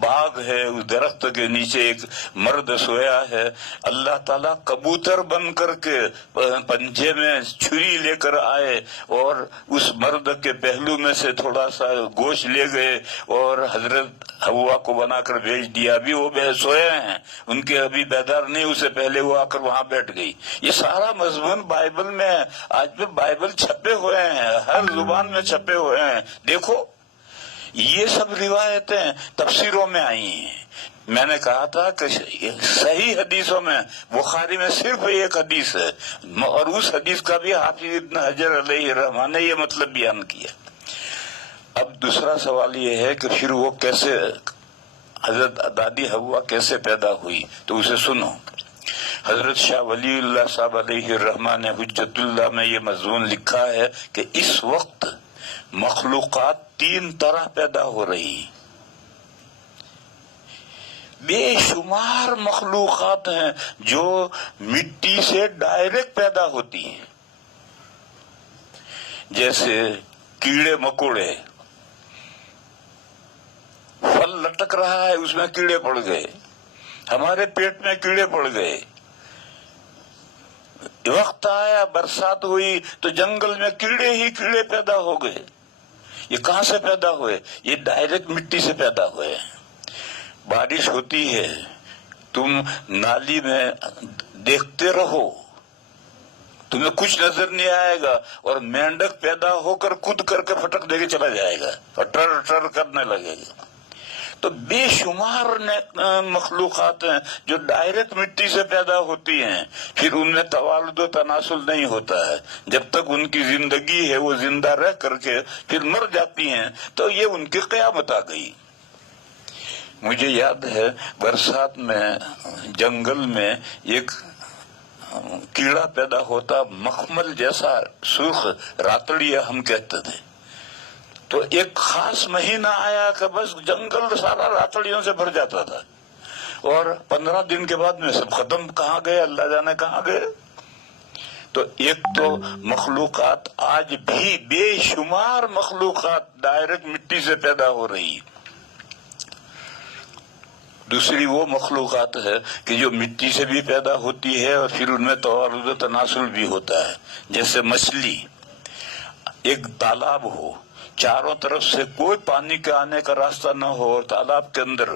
باغ ہے، اس درخت کے نیچے ایک مرد سویا ہے. اللہ تعالیٰ کبوتر بن کر کے پنجے میں چھری لے کر آئے اور اس مرد کے پہلو میں سے تھوڑا سا گوشت لے گئے اور حضرت ہوا کو بنا کر بھیج دیا، ابھی وہ سوئے ہیں، ان کے ابھی بیدار نہیں، اسے پہلے وہ آ کر وہاں بیٹھ گئی۔ یہ سارا مضمون بائبل میں ہے، آج بھی بائبل چھپے ہوئے ہیں، ہر زبان میں چھپے ہوئے ہیں، دیکھو یہ سب روایتیں تفسیروں میں آئی ہیں۔ میں نے کہا تھا کہ صحیح حدیثوں میں بخاری میں صرف ایک حدیث ہے، اور اس حدیث کا بھی حافظ ابن حجر علیہ الرحمہ نے یہ مطلب بیان کیا۔ اب دوسرا سوال یہ ہے کہ پھر وہ کیسے، حضرت دادی حوا کیسے پیدا ہوئی، تو اسے سنو۔ حضرت شاہ ولی اللہ صاحب علیہ الرحمہ نے حجت اللہ میں یہ مضمون لکھا ہے کہ اس وقت مخلوقات 3 طرح پیدا ہو رہی ہیں، بے شمار مخلوقات ہیں جو مٹی سے ڈائریکٹ پیدا ہوتی ہیں، جیسے کیڑے مکوڑے، پھل لٹک رہا ہے اس میں کیڑے پڑ گئے، ہمارے پیٹ میں کیڑے پڑ گئے، وقت آیا برسات ہوئی تو جنگل میں کیڑے ہی کیڑے پیدا ہو گئے۔ یہ کہاں سے پیدا ہوئے؟ یہ ڈائریکٹ مٹی سے پیدا ہوئے۔ بارش ہوتی ہے، تم نالی میں دیکھتے رہو، تمہیں کچھ نظر نہیں آئے گا، اور مینڈک پیدا ہو کر کود کر کے پھٹک دے کے چلا جائے گا اور ٹر ٹر کرنے لگے گا۔ تو بے شمار مخلوقات ہیں جو ڈائریکٹ مٹی سے پیدا ہوتی ہیں، پھر ان میں توالد و تناسل نہیں ہوتا ہے، جب تک ان کی زندگی ہے وہ زندہ رہ کر کے پھر مر جاتی ہیں، تو یہ ان کی قیامت آ گئی۔ مجھے یاد ہے برسات میں جنگل میں ایک کیڑا پیدا ہوتا، مخمل جیسا سرخ، راتڑیا ہم کہتے تھے۔ تو ایک خاص مہینہ آیا کہ بس جنگل سارا راتڑیوں سے بھر جاتا تھا، اور 15 دن کے بعد میں سب ختم، کہاں گئے اللہ جانے کہاں گئے۔ تو ایک تو مخلوقات آج بھی بے شمار مخلوقات ڈائریکٹ مٹی سے پیدا ہو رہی، دوسری وہ مخلوقات ہے کہ جو مٹی سے بھی پیدا ہوتی ہے اور پھر ان میں توالد و تناسل بھی ہوتا ہے، جیسے مچھلی۔ ایک تالاب ہو، چاروں طرف سے کوئی پانی کے آنے کا راستہ نہ ہو، اور تالاب کے اندر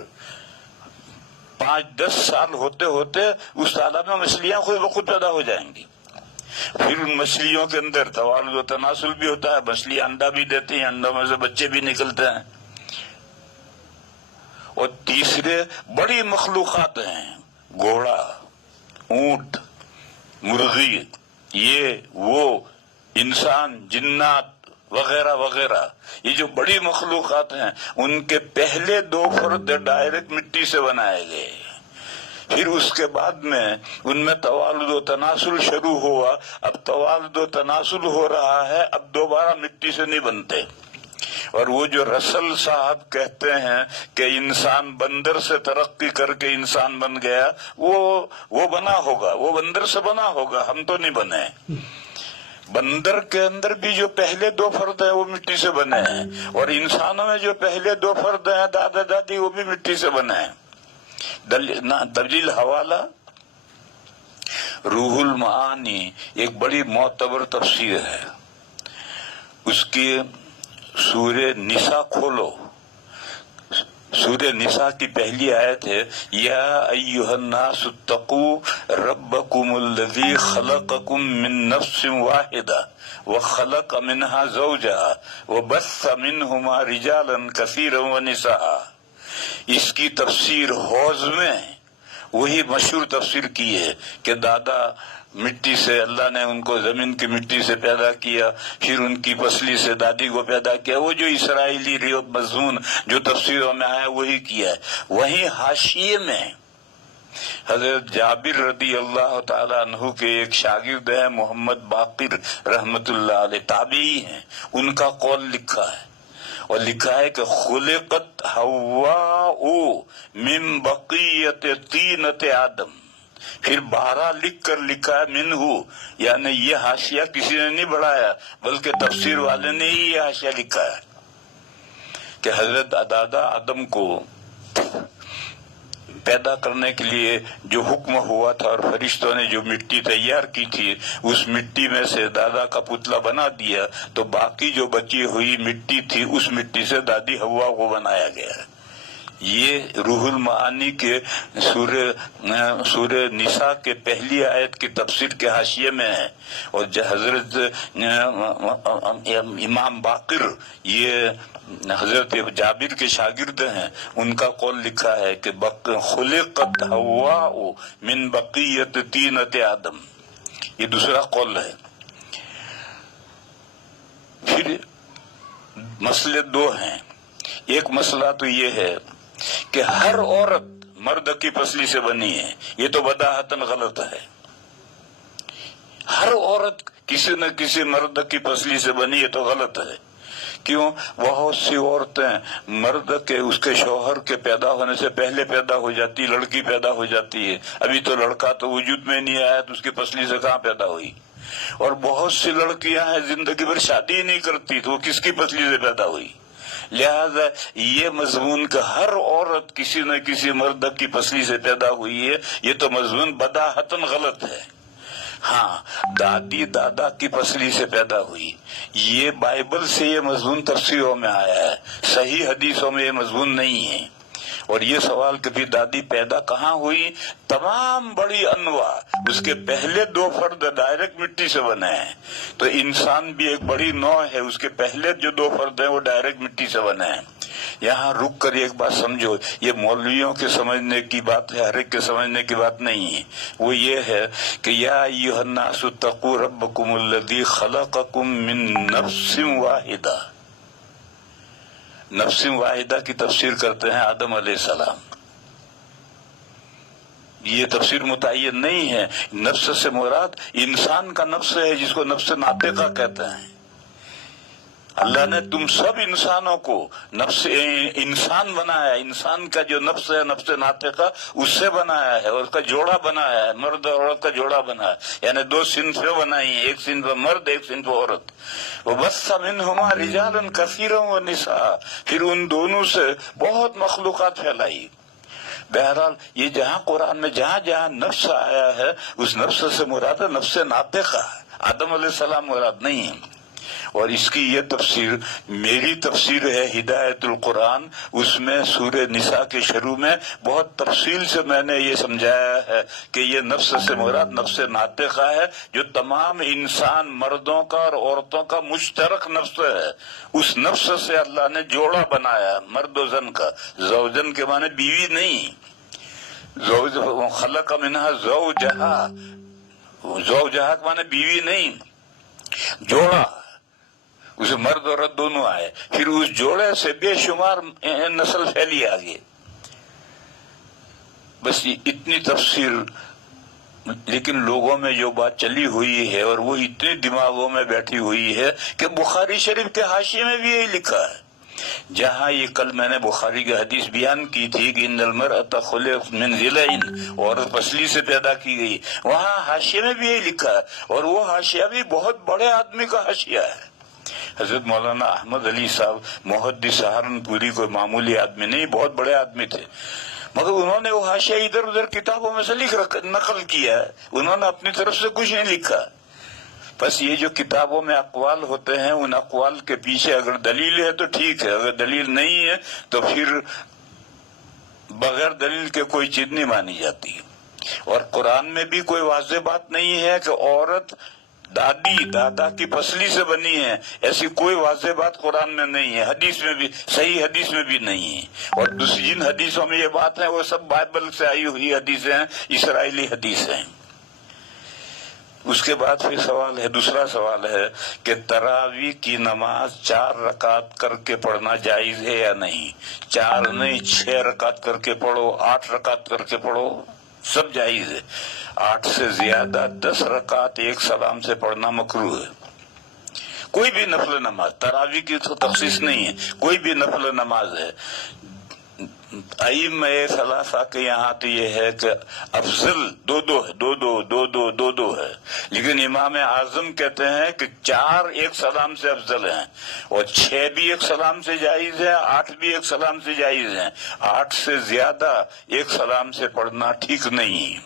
5-10 سال ہوتے ہوتے اس تالاب میں مچھلیاں خود بخود پیدا ہو جائیں گی۔ پھر ان مچھلیوں کے اندر توالد و تناسل بھی ہوتا ہے، مچھلی انڈا بھی دیتی ہیں، انڈوں میں سے بچے بھی نکلتے ہیں۔ اور تیسرے بڑی مخلوقات ہیں، گھوڑا، اونٹ، مرغی، یہ وہ، انسان، جنات وغیرہ وغیرہ، یہ جو بڑی مخلوقات ہیں ان کے پہلے 2 فرد ڈائریکٹ مٹی سے بنائے گئے، پھر اس کے بعد میں ان میں توالد و تناسل شروع ہوا، اب توالد و تناسل ہو رہا ہے، اب دوبارہ مٹی سے نہیں بنتے۔ اور وہ جو رسل صاحب کہتے ہیں کہ انسان بندر سے ترقی کر کے انسان بن گیا، وہ بنا ہوگا، وہ بندر سے بنا ہوگا، ہم تو نہیں بنے۔ بندر کے اندر بھی جو پہلے 2 فرد ہیں وہ مٹی سے بنے ہیں، اور انسانوں میں جو پہلے 2 فرد ہیں دادا دادی وہ بھی مٹی سے بنے ہیں۔ دلیل حوالہ روح المعانی ایک بڑی معتبر تفسیر ہے، اس کی سورہ نساء کھولو، سورہ نساء کی پہلی آیت ہے، یا ایھا الناس اتقوا ربکم الذی خلقکم من نفس واحدہ وخلق منها زوجها وبث منہما رجالا کثیرا ونساء۔ اس کی تفسیر حوض میں وہی مشہور تفسیر کی ہے کہ دادا مٹی سے، اللہ نے ان کو زمین کی مٹی سے پیدا کیا، پھر ان کی پسلی سے دادی کو پیدا کیا، وہ جو اسرائیلی مضمون جو تفسیروں میں آیا وہی کیا ہے۔ وہیں حاشیے میں حضرت جابر رضی اللہ تعالی عنہ کے ایک شاگرد ہیں محمد باقر رحمت اللہ علیہ، تابعی ہیں، ان کا قول لکھا ہے، اور لکھا ہے کہ خلقت حواء من بقیت طینۃ آدم، پھر 12 لکھ کر لکھا ہے منہو، یعنی یہ حاشیہ کسی نے نہیں بڑھایا بلکہ تفسیر والے نے ہی یہ حاشیہ لکھا ہے کہ حضرت دادا آدم کو پیدا کرنے کے لیے جو حکم ہوا تھا اور فرشتوں نے جو مٹی تیار کی تھی اس مٹی میں سے دادا کا پتلا بنا دیا، تو باقی جو بچی ہوئی مٹی تھی اس مٹی سے دادی حوا کو بنایا گیا۔ یہ روح المعانی کے سورہ نساء کے پہلی آیت کی تفسیر کے حاشیے میں ہے، اور حضرت امام باقر یہ حضرت جابر کے شاگرد ہیں، ان کا قول لکھا ہے کہ خلقت حواء من بقیت طینۃ آدم، یہ دوسرا قول ہے۔ پھر مسئلے دو ہیں، ایک مسئلہ تو یہ ہے کہ ہر عورت مرد کی پسلی سے بنی ہے، یہ تو بداہتاً غلط ہے۔ ہر عورت کسی نہ کسی مرد کی پسلی سے بنی ہے تو غلط ہے۔ کیوں؟ بہت سی عورتیں مرد کے اس کے شوہر کے پیدا ہونے سے پہلے پیدا ہو جاتی، لڑکی پیدا ہو جاتی ہے، ابھی تو لڑکا تو وجود میں نہیں آیا تو اس کی پسلی سے کہاں پیدا ہوئی۔ اور بہت سی لڑکیاں ہیں زندگی بھر شادی نہیں کرتی تو وہ کس کی پسلی سے پیدا ہوئی۔ لہذا یہ مضمون کہ ہر عورت کسی نہ کسی مرد کی پسلی سے پیدا ہوئی ہے، یہ تو مضمون بداہتاً غلط ہے۔ ہاں، دادی دادا کی پسلی سے پیدا ہوئی، یہ بائبل سے یہ مضمون تفسیروں میں آیا ہے، صحیح حدیثوں میں یہ مضمون نہیں ہے۔ اور یہ سوال کہ دادی پیدا کہاں ہوئی، تمام بڑی انواع اس کے پہلے دو فرد ڈائریکٹ مٹی سے بنے ہیں، تو انسان بھی ایک بڑی نوع ہے، اس کے پہلے جو دو فرد ہیں وہ ڈائریکٹ مٹی سے بنے ہیں۔ یہاں رک کر ایک بات سمجھو، یہ مولویوں کے سمجھنے کی بات ہے، ہر ایک کے سمجھنے کی بات نہیں ہے۔ وہ یہ ہے کہ یا ایھا الناس اتقوا ربکم الذی خلقکم من نفس واحدہ، نفس واحدہ کی تفسیر کرتے ہیں آدم علیہ السلام۔ یہ تفسیر متعین نہیں ہے، نفس سے مراد انسان کا نفس ہے جس کو نفس ناطقہ کہتے ہیں۔ اللہ نے تم سب انسانوں کو نفس انسان بنایا، انسان کا جو نفس ہے نفس ناطقہ اس سے بنایا ہے، اور اس کا جوڑا بنایا ہے، مرد اور عورت کا جوڑا بنایا ہے، یعنی دو صنفیں بنائی ہیں، ایک صنف مرد ایک صنف عورت۔ وَبَثَّ مِنْهُمَا رِجَالًا كَثِيرًا وَنِسَاءً، پھر ان دونوں سے بہت مخلوقات پھیلائی۔ بہرحال یہ جہاں قرآن میں جہاں جہاں نفس آیا ہے اس نفس سے مراد نفس ناطقہ، آدم علیہ السلام مراد نہیں ہے۔ اور اس کی یہ تفسیر میری تفسیر ہے ہدایت القرآن، اس میں سورہ نساء کے شروع میں بہت تفصیل سے میں نے یہ سمجھایا ہے کہ یہ نفس سے مراد نفس ناطقہ ہے، جو تمام انسان مردوں کا اور عورتوں کا مشترک نفس ہے۔ اس نفس سے اللہ نے جوڑا بنایا، مرد و زن کا، زوجن کے معنی بیوی نہیں، زوج خلق منہا زوجہا، زوجہا کے معنی بیوی نہیں، جوڑا، اس مرد اور عورت دونوں آئے، پھر اس جوڑے سے بے شمار نسل پھیلی آگے۔ بس اتنی تفسیر، لیکن لوگوں میں جو بات چلی ہوئی ہے اور وہ اتنی دماغوں میں بیٹھی ہوئی ہے کہ بخاری شریف کے حاشیے میں بھی یہی لکھا ہے۔ جہاں یہ کل میں نے بخاری کی حدیث بیان کی تھی کہ ان المرأة خلقت من ضلع، عورت پسلی سے پیدا کی گئی، وہاں حاشیے میں بھی یہی لکھا ہے، اور وہ حاشیہ بھی بہت بڑے آدمی کا حاشیہ ہے۔ حضرت مولانا احمد علی صاحب محدث سہارنپوری کوئی معمولی آدمی نہیں، بہت بڑے آدمی تھے، مگر انہوں نے وہ حاشیہ ادھر ادھر کتابوں میں سے نقل کیا ہے، انہوں نے اپنی طرف سے کچھ نہیں لکھا۔ بس یہ جو کتابوں میں اقوال ہوتے ہیں ان اقوال کے پیچھے اگر دلیل ہے تو ٹھیک ہے، اگر دلیل نہیں ہے تو پھر بغیر دلیل کے کوئی چیز نہیں مانی جاتی۔ اور قرآن میں بھی کوئی واضح بات نہیں ہے کہ عورت دادی دادا کی پسلی سے بنی ہے، ایسی کوئی واضح بات قرآن میں نہیں ہے، حدیث میں بھی، صحیح حدیث میں بھی نہیں ہے۔ اور دوسری جن حدیثوں میں یہ بات ہے وہ سب بائبل سے آئی ہوئی حدیثیں ہیں، اسرائیلی حدیث ہیں۔ اس کے بعد پھر سوال ہے، دوسرا سوال ہے کہ تراویح کی نماز 4 رکعت کر کے پڑھنا جائز ہے یا نہیں؟ 4 نہیں، 6 رکعت کر کے پڑھو، 8 رکعت کر کے پڑھو، سب جائز ہے۔ 8 سے زیادہ 10 رکعت ایک سلام سے پڑھنا مکروہ ہے۔ کوئی بھی نفل نماز، تراویح کی تو تخصیص نہیں ہے، کوئی بھی نفل نماز ہے، ائمہ ثلاثہ کے یہاں تو یہ ہے کہ افضل دو دو ہے، لیکن امام اعظم کہتے ہیں کہ 4 ایک سلام سے افضل ہیں، اور 6 بھی ایک سلام سے جائز ہے، 8 بھی ایک سلام سے جائز ہیں، 8 سے زیادہ ایک سلام سے پڑھنا ٹھیک نہیں۔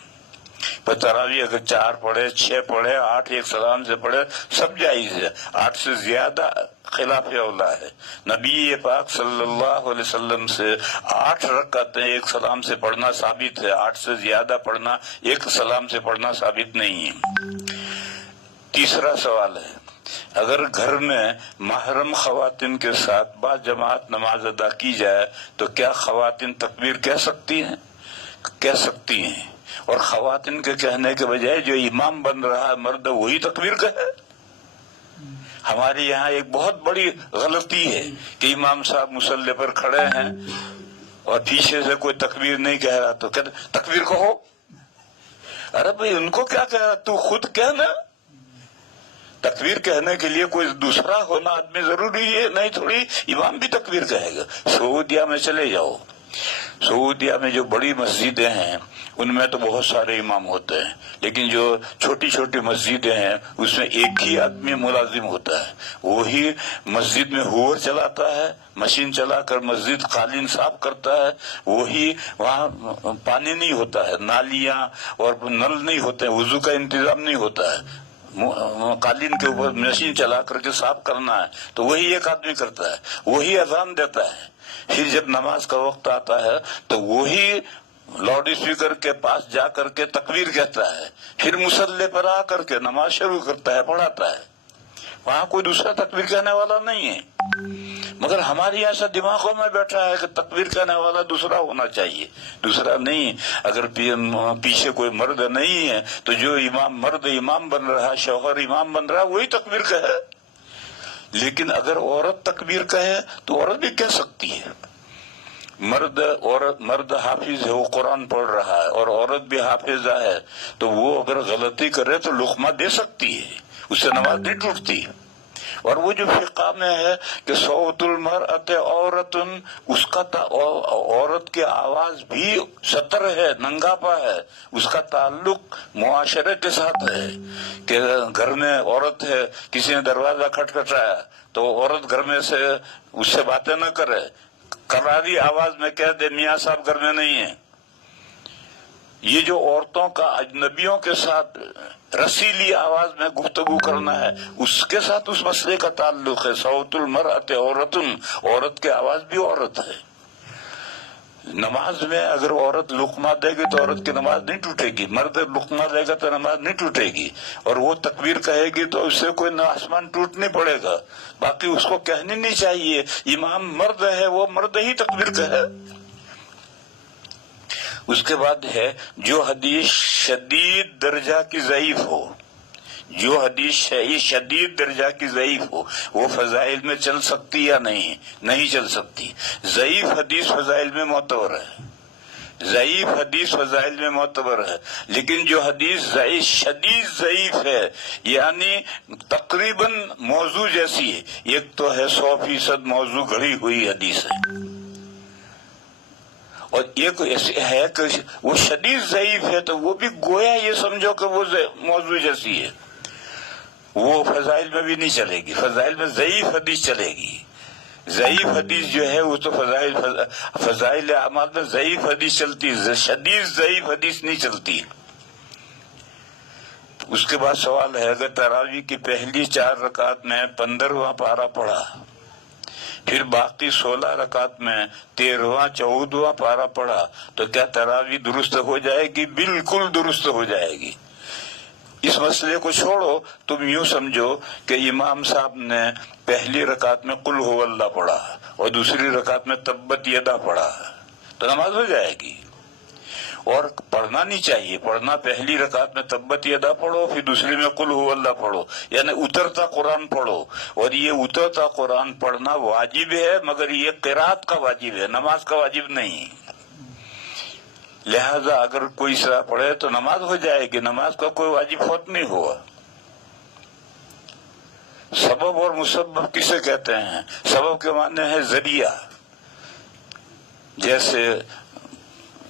پر تراویح اگر 4 پڑھے، 6 پڑھے، 8 ایک سلام سے پڑھے، سب جائز ہے، 8 سے زیادہ خلاف اولا ہے۔ نبی پاک صلی اللہ علیہ وسلم سے 8 رکعتیں ایک سلام سے پڑھنا ثابت ہے، 8 سے زیادہ پڑھنا ایک سلام سے پڑھنا ثابت نہیں ہے۔ تیسرا سوال ہے، اگر گھر میں محرم خواتین کے ساتھ با جماعت نماز ادا کی جائے تو کیا خواتین تکبیر کہہ سکتی ہیں؟ اور خواتین کے کہنے کے بجائے جو امام بن رہا ہے مرد وہی تکبیر کہے؟ ہمارے یہاں ایک بہت بڑی غلطی ہے کہ امام صاحب مصلی پر کھڑے ہیں اور پیچھے سے کوئی تکبیر نہیں کہہ رہا تو کہتے تکبیر کہو۔ ارے بھائی ان کو کیا کہہ رہا، تو خود کہنا۔ تکبیر کہنے کے لیے کوئی دوسرا ہونا آدمی ضروری ہے، نہیں تھوڑی امام بھی تکبیر کہے گا۔ سعودیہ میں چلے جاؤ، سعودیہ میں جو بڑی مسجدیں ہیں ان میں تو بہت سارے امام ہوتے ہیں، لیکن جو چھوٹی چھوٹی مسجدیں ہیں اس میں ایک ہی آدمی ملازم ہوتا ہے، وہی مسجد میں ہوور چلاتا ہے، مشین چلا کر مسجد قالین صاف کرتا ہے، وہی وہاں پانی نہیں ہوتا ہے، نالیاں اور نل نہیں ہوتے، وضو کا انتظام نہیں ہوتا ہے، قالین کے اوپر مشین چلا کر کے صاف کرنا ہے تو وہی ایک آدمی کرتا ہے، وہی اذان دیتا ہے۔ پھر جب نماز کا وقت آتا ہے تو وہی لاؤڈ اسپیکر کے پاس جا کر کے تکبیر کہتا ہے، پھر مصلی پر آ کر کے نماز شروع کرتا ہے، پڑھاتا ہے، وہاں کوئی دوسرا تکبیر کہنے والا نہیں ہے۔ مگر ہمارے ایسا دماغوں میں بیٹھا ہے کہ تکبیر کہنے والا دوسرا ہونا چاہیے، دوسرا نہیں۔ اگر پیچھے کوئی مرد نہیں ہے تو جو مرد امام بن رہا، شوہر امام بن رہا، وہی تکبیر کہے۔ لیکن اگر عورت تکبیر کہے تو عورت بھی کہہ سکتی ہے۔ مرد حافظ ہے، وہ قرآن پڑھ رہا ہے، اور عورت بھی حافظہ ہے تو وہ اگر غلطی کرے تو لقمہ دے سکتی ہے، اس سے نماز نہیں ٹوٹتی۔ اور وہ جو فقہ میں ہے کہ صوت المرأۃ عورت، اس کا عورت کی آواز بھی سطر ہے، ننگاپا ہے، اس کا تعلق معاشرے کے ساتھ ہے کہ گھر میں عورت ہے، کسی نے دروازہ کھٹکھٹایا تو عورت گھر میں سے اس سے باتیں نہ کرے، کراری آواز میں کہہ دے میاں صاحب گھر میں نہیں ہے۔ یہ جو عورتوں کا اجنبیوں کے ساتھ رسیلی آواز میں گفتگو کرنا ہے، اس کے ساتھ اس مسئلے کا تعلق ہے۔ صوت المرأۃ عورت، عورت کی آواز بھی عورت ہے۔ نماز میں اگر عورت لقمہ دے گی تو عورت کی نماز نہیں ٹوٹے گی، مرد لقمہ دے گا تو نماز نہیں ٹوٹے گی، اور وہ تکبیر کہے گی تو اس سے کوئی آسمان ٹوٹ نہیں پڑے گا۔ باقی اس کو کہنی نہیں چاہیے، امام مرد ہے وہ مرد ہی تکبیر کہے۔ اس کے بعد ہے جو حدیث شدید درجہ کی ضعیف ہو، جو حدیث شدید درجہ کی ضعیف ہو وہ فضائل میں چل سکتی یا نہیں چل سکتی۔ ضعیف حدیث فضائل میں معتبر ہے، ضعیف حدیث فضائل میں معتبر ہے، لیکن جو حدیث شدید ضعیف ہے یعنی تقریباً موضوع جیسی ہے، ایک تو ہے 100% موضوع گھڑی ہوئی حدیث ہے، اور ایک ہے کہ وہ شدید ضعیف ہے تو وہ بھی گویا یہ سمجھو کہ وہ موضوع جیسی ہے، وہ فضائل میں بھی نہیں چلے گی، فضائل میں ضعیف حدیث چلے گی۔ ضعیف حدیث جو ہے وہ تو فضائل اعمال میں ضعیف حدیث چلتی ہے، شدید ضعیف حدیث نہیں چلتی۔ اس کے بعد سوال ہے اگر تراویح کی پہلی 4 رکعت میں 15واں پارہ پڑھا، پھر باقی 16 رکعت میں 13واں 14واں پارہ پڑھا تو کیا تراویح درست ہو جائے گی؟ بالکل درست ہو جائے گی۔ اس مسئلے کو چھوڑو، تم یوں سمجھو کہ امام صاحب نے پہلی رکعت میں قل هو اللہ پڑھا اور دوسری رکعت میں تبت یدا پڑھا تو نماز ہو جائے گی۔ اور پڑھنا نہیں چاہیے، پڑھنا پہلی رکعت میں تبت یدا پڑھو، پھر دوسری میں قل هو اللہ پڑھو، یعنی اترتا قرآن پڑھو، اور یہ اترتا قرآن پڑھنا واجب ہے، مگر یہ قرات کا واجب ہے، نماز کا واجب نہیں۔ لہذا اگر کوئی سرا پڑھے تو نماز ہو جائے گی، نماز کا کوئی واجب فوت نہیں ہوا۔ سبب اور مسبب کسے کہتے ہیں؟ سبب کے معنی ہے ذریعہ، جیسے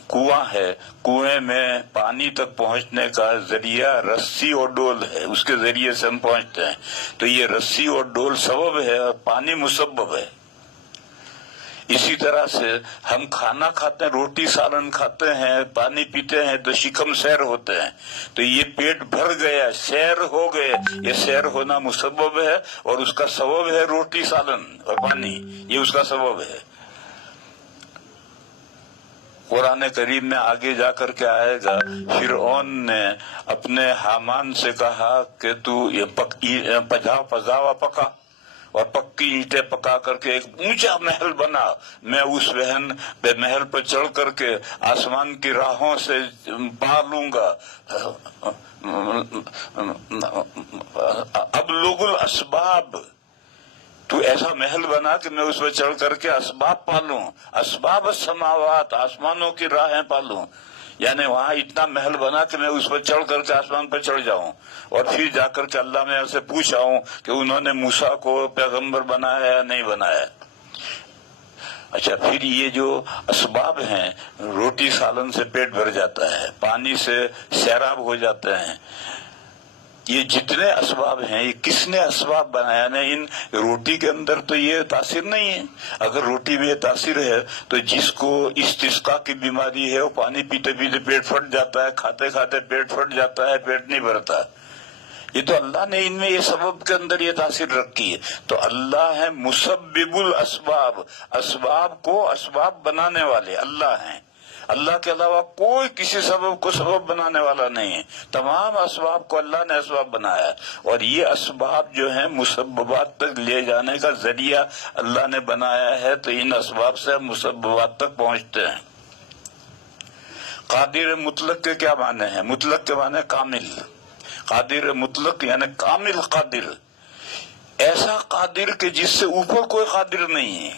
کنواں ہے، کنویں میں پانی تک پہنچنے کا ذریعہ رسی اور ڈول ہے، اس کے ذریعے سے ہم پہنچتے ہیں، تو یہ رسی اور ڈول سبب ہے اور پانی مسبب ہے۔ اسی طرح سے ہم کھانا کھاتے ہیں، روٹی سالن کھاتے ہیں، پانی پیتے ہیں تو شکم سیر ہوتے ہیں، تو یہ پیٹ بھر گیا، سیر ہو گئے، یہ سیر ہونا مسبب ہے، اور اس کا سبب ہے روٹی سالن اور پانی، یہ اس کا سبب ہے۔ قرآن کریم میں آگے جا کر کے آئے گا، فرعون نے اپنے حامان سے کہا کہ تو یہ پجاوا پکا، اور پکی اینٹیں پکا کر کے ایک اونچا محل بنا، میں اس محل پر چڑھ کر کے آسمان کی راہوں سے پار لوں گا۔ ابلغ الاسباب، تو ایسا محل بنا کہ میں اس پہ چڑھ کر کے اسباب پالوں، اسباب السماوات، آسمانوں کی راہیں پالوں، یعنی وہاں اتنا محل بنا کہ میں اس پر چڑھ کر کے آسمان پر چڑھ جاؤں، اور پھر جا کر کے اللہ میں سے پوچھ آؤں کہ انہوں نے موسیٰ کو پیغمبر بنایا یا نہیں بنایا۔ اچھا، پھر یہ جو اسباب ہیں، روٹی سالن سے پیٹ بھر جاتا ہے، پانی سے سیراب ہو جاتے ہیں، یہ جتنے اسباب ہیں یہ کس نے اسباب بنایا؟ نہیں، ان روٹی کے اندر تو یہ تاثیر نہیں ہے۔ اگر روٹی میں یہ تاثیر ہے تو جس کو استسقاء کی بیماری ہے وہ پانی پیتے پیتے پیٹ پھٹ جاتا ہے، کھاتے کھاتے پیٹ پھٹ جاتا ہے، پیٹ نہیں بھرتا، یہ تو اللہ نے ان میں یہ سبب کے اندر یہ تاثیر رکھی ہے۔ تو اللہ ہے مسبب الاسباب، اسباب کو اسباب بنانے والے اللہ ہیں، اللہ کے علاوہ کوئی کسی سبب کو سبب بنانے والا نہیں ہے، تمام اسباب کو اللہ نے اسباب بنایا ہے، اور یہ اسباب جو ہیں مسببات تک لے جانے کا ذریعہ اللہ نے بنایا ہے، تو ان اسباب سے ہم مسببات تک پہنچتے ہیں۔ قادر مطلق کے کیا معنی ہیں؟ مطلق کے معنی کامل، قادر مطلق یعنی کامل قادر، ایسا قادر کہ جس سے اوپر کوئی قادر نہیں ہے،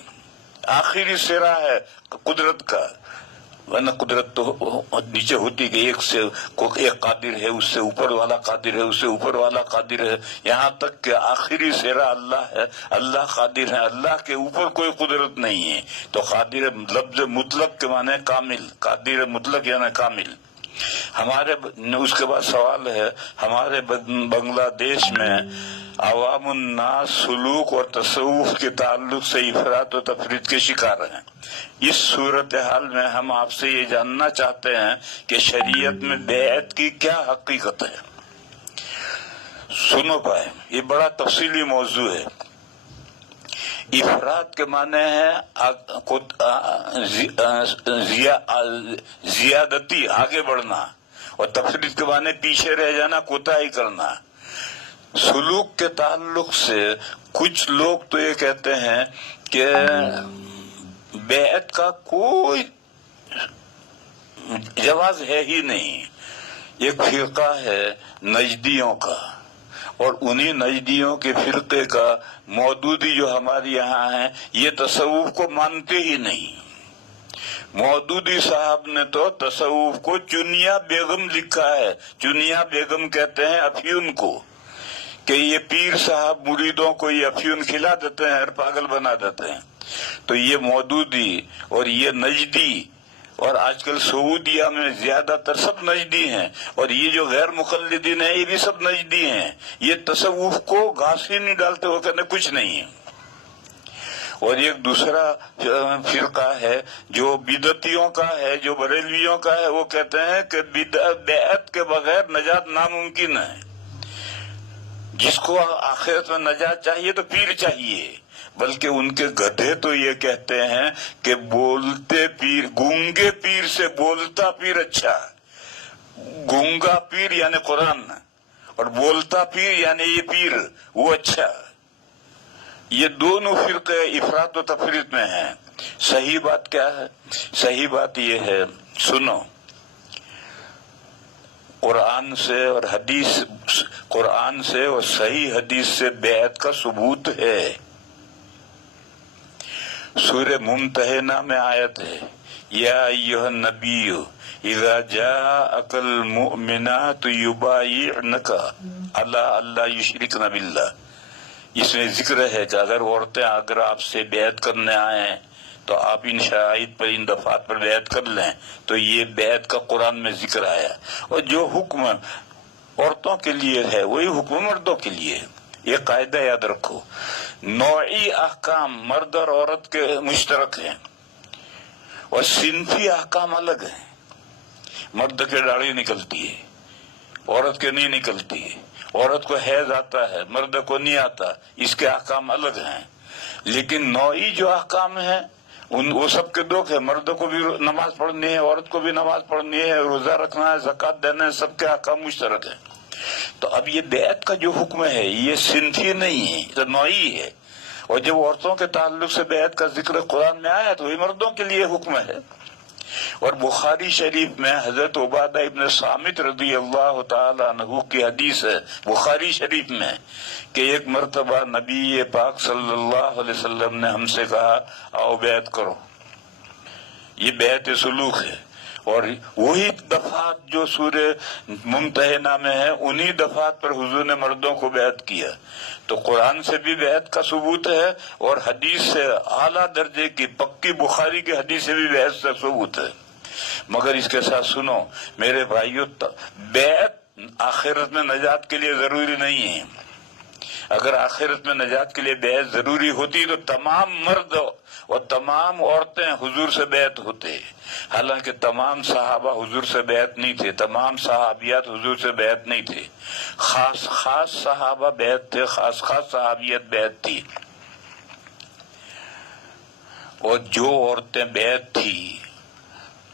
آخری سرا ہے قدرت کا، ورنہ قدرت تو نیچے ہوتی کہ ایک قادر ہے، اس سے اوپر والا قادر ہے، اس سے اوپر والا قادر ہے، یہاں تک کہ آخری سرا اللہ ہے، اللہ قادر ہے، اللہ کے اوپر کوئی قدرت نہیں ہے۔ تو قادر لفظ مطلق کے معنی کامل، قادر مطلق یعنی کامل۔ ہمارے اس کے بعد سوال ہے، ہمارے بنگلہ دیش میں عوام الناس سلوک اور تصوف کے تعلق سے افراط و تفریط کے شکار ہیں۔ اس صورتحال میں ہم آپ سے یہ جاننا چاہتے ہیں کہ شریعت میں بیعت کی کیا حقیقت ہے؟ سنو پائے، یہ بڑا تفصیلی موضوع ہے۔ افراد کے معنی ہے زیادتی، آگے بڑھنا، اور تفرید کے معنی پیچھے رہ جانا، کوتاہی کرنا۔ سلوک کے تعلق سے کچھ لوگ تو یہ کہتے ہیں کہ بیعت کا کوئی جواز ہے ہی نہیں۔ ایک فرقہ ہے نجدیوں کا، اور انہی نجدیوں کے فرقے کا مودودی جو ہمارے یہاں ہیں، یہ تصوف کو مانتے ہی نہیں۔ مودودی صاحب نے تو تصوف کو چنیا بیگم لکھا ہے، چنیا بیگم کہتے ہیں افیون کو، کہ یہ پیر صاحب مریدوں کو یہ افیون کھلا دیتے ہیں اور پاگل بنا دیتے ہیں۔ تو یہ مودودی اور یہ نجدی، اور آج کل سعودیہ میں زیادہ تر سب نجدی ہیں، اور یہ جو غیر مقلدین ہیں یہ بھی سب نجدی ہیں، یہ تصوف کو گھاس ہی نہیں ڈالتے، وہ کہتے کچھ نہیں ہے۔ اور ایک دوسرا فرقہ ہے جو بدعتیوں کا ہے، جو بریلویوں کا ہے، وہ کہتے ہیں کہ بیعت کے بغیر نجات ناممکن ہے۔ جس کو آخرت میں نجات چاہیے تو پیر چاہیے، بلکہ ان کے گدھے تو یہ کہتے ہیں کہ بولتے پیر، گونگے پیر سے بولتا پیر اچھا، گونگا پیر یعنی قرآن، اور بولتا پیر یعنی یہ پیر وہ اچھا۔ یہ دونوں فرقے افراط و تفریط میں ہیں۔ صحیح بات کیا ہے؟ صحیح بات یہ ہے، سنو، قرآن سے اور حدیث، قرآن سے اور صحیح حدیث سے بیعت کا ثبوت ہے۔ سورہ ممتحنہ میں آیت ہے، یا ایھا النبی اذا جاءک المؤمنات یبایعنک علی الا یشرکن باللہ۔ اس میں ذکر ہے کہ اگر عورتیں اگر آپ سے بیعت کرنے آئیں تو آپ ان شرائط پر ان دفعات پر بیعت کر لیں تو یہ بیعت کا قرآن میں ذکر آیا. اور جو حکم عورتوں کے لیے ہے وہی حکم مردوں کے لیے ہے. یہ قاعدہ یاد رکھو. نوعی احکام مرد اور عورت کے مشترک ہیں اور صنفی احکام الگ ہیں. مرد کے داڑھی نکلتی ہے، عورت کے نہیں نکلتی ہے. عورت کو حیض آتا ہے، مرد کو نہیں آتا. اس کے احکام الگ ہیں. لیکن نوعی جو احکام ہیں وہ سب کے دو ہے. مرد کو بھی نماز پڑھنی ہے، عورت کو بھی نماز پڑھنی ہے، روزہ رکھنا ہے، زکوٰۃ دینا ہے، سب کے احکام مشترک ہیں. تو اب یہ بیعت کا جو حکم ہے یہ صنفی نہیں ہے، یہ نوعی ہے. اور جب عورتوں کے تعلق سے بیعت کا ذکر قرآن میں آیا تو یہ مردوں کے لیے حکم ہے. اور بخاری شریف میں حضرت عبادہ ابن صامت رضی اللہ تعالی عنہ کی حدیث ہے بخاری شریف میں کہ ایک مرتبہ نبی پاک صلی اللہ علیہ وسلم نے ہم سے کہا آؤ بیعت کرو. یہ بیعت سلوک ہے. اور وہی دفعات جو سورہ ممتحنہ میں ہے انہی دفعات پر حضور نے مردوں کو بیعت کیا. تو قرآن سے بھی بیعت کا ثبوت ہے اور حدیث سے اعلیٰ درجے کی پکی بخاری کی حدیث سے بھی بیعت کا ثبوت ہے. مگر اس کے ساتھ سنو میرے بھائیو، بیعت آخرت میں نجات کے لیے ضروری نہیں ہے. اگر آخرت میں نجات کے لیے بیعت ضروری ہوتی تو تمام مرد اور تمام عورتیں حضور سے بیعت ہوتے. حالانکہ تمام صحابہ حضور سے بیعت نہیں تھے، تمام صحابیات حضور سے بیعت نہیں تھے. خاص خاص صحابہ بیعت تھے، خاص خاص صحابیت بیعت تھی. اور جو عورتیں بیعت تھی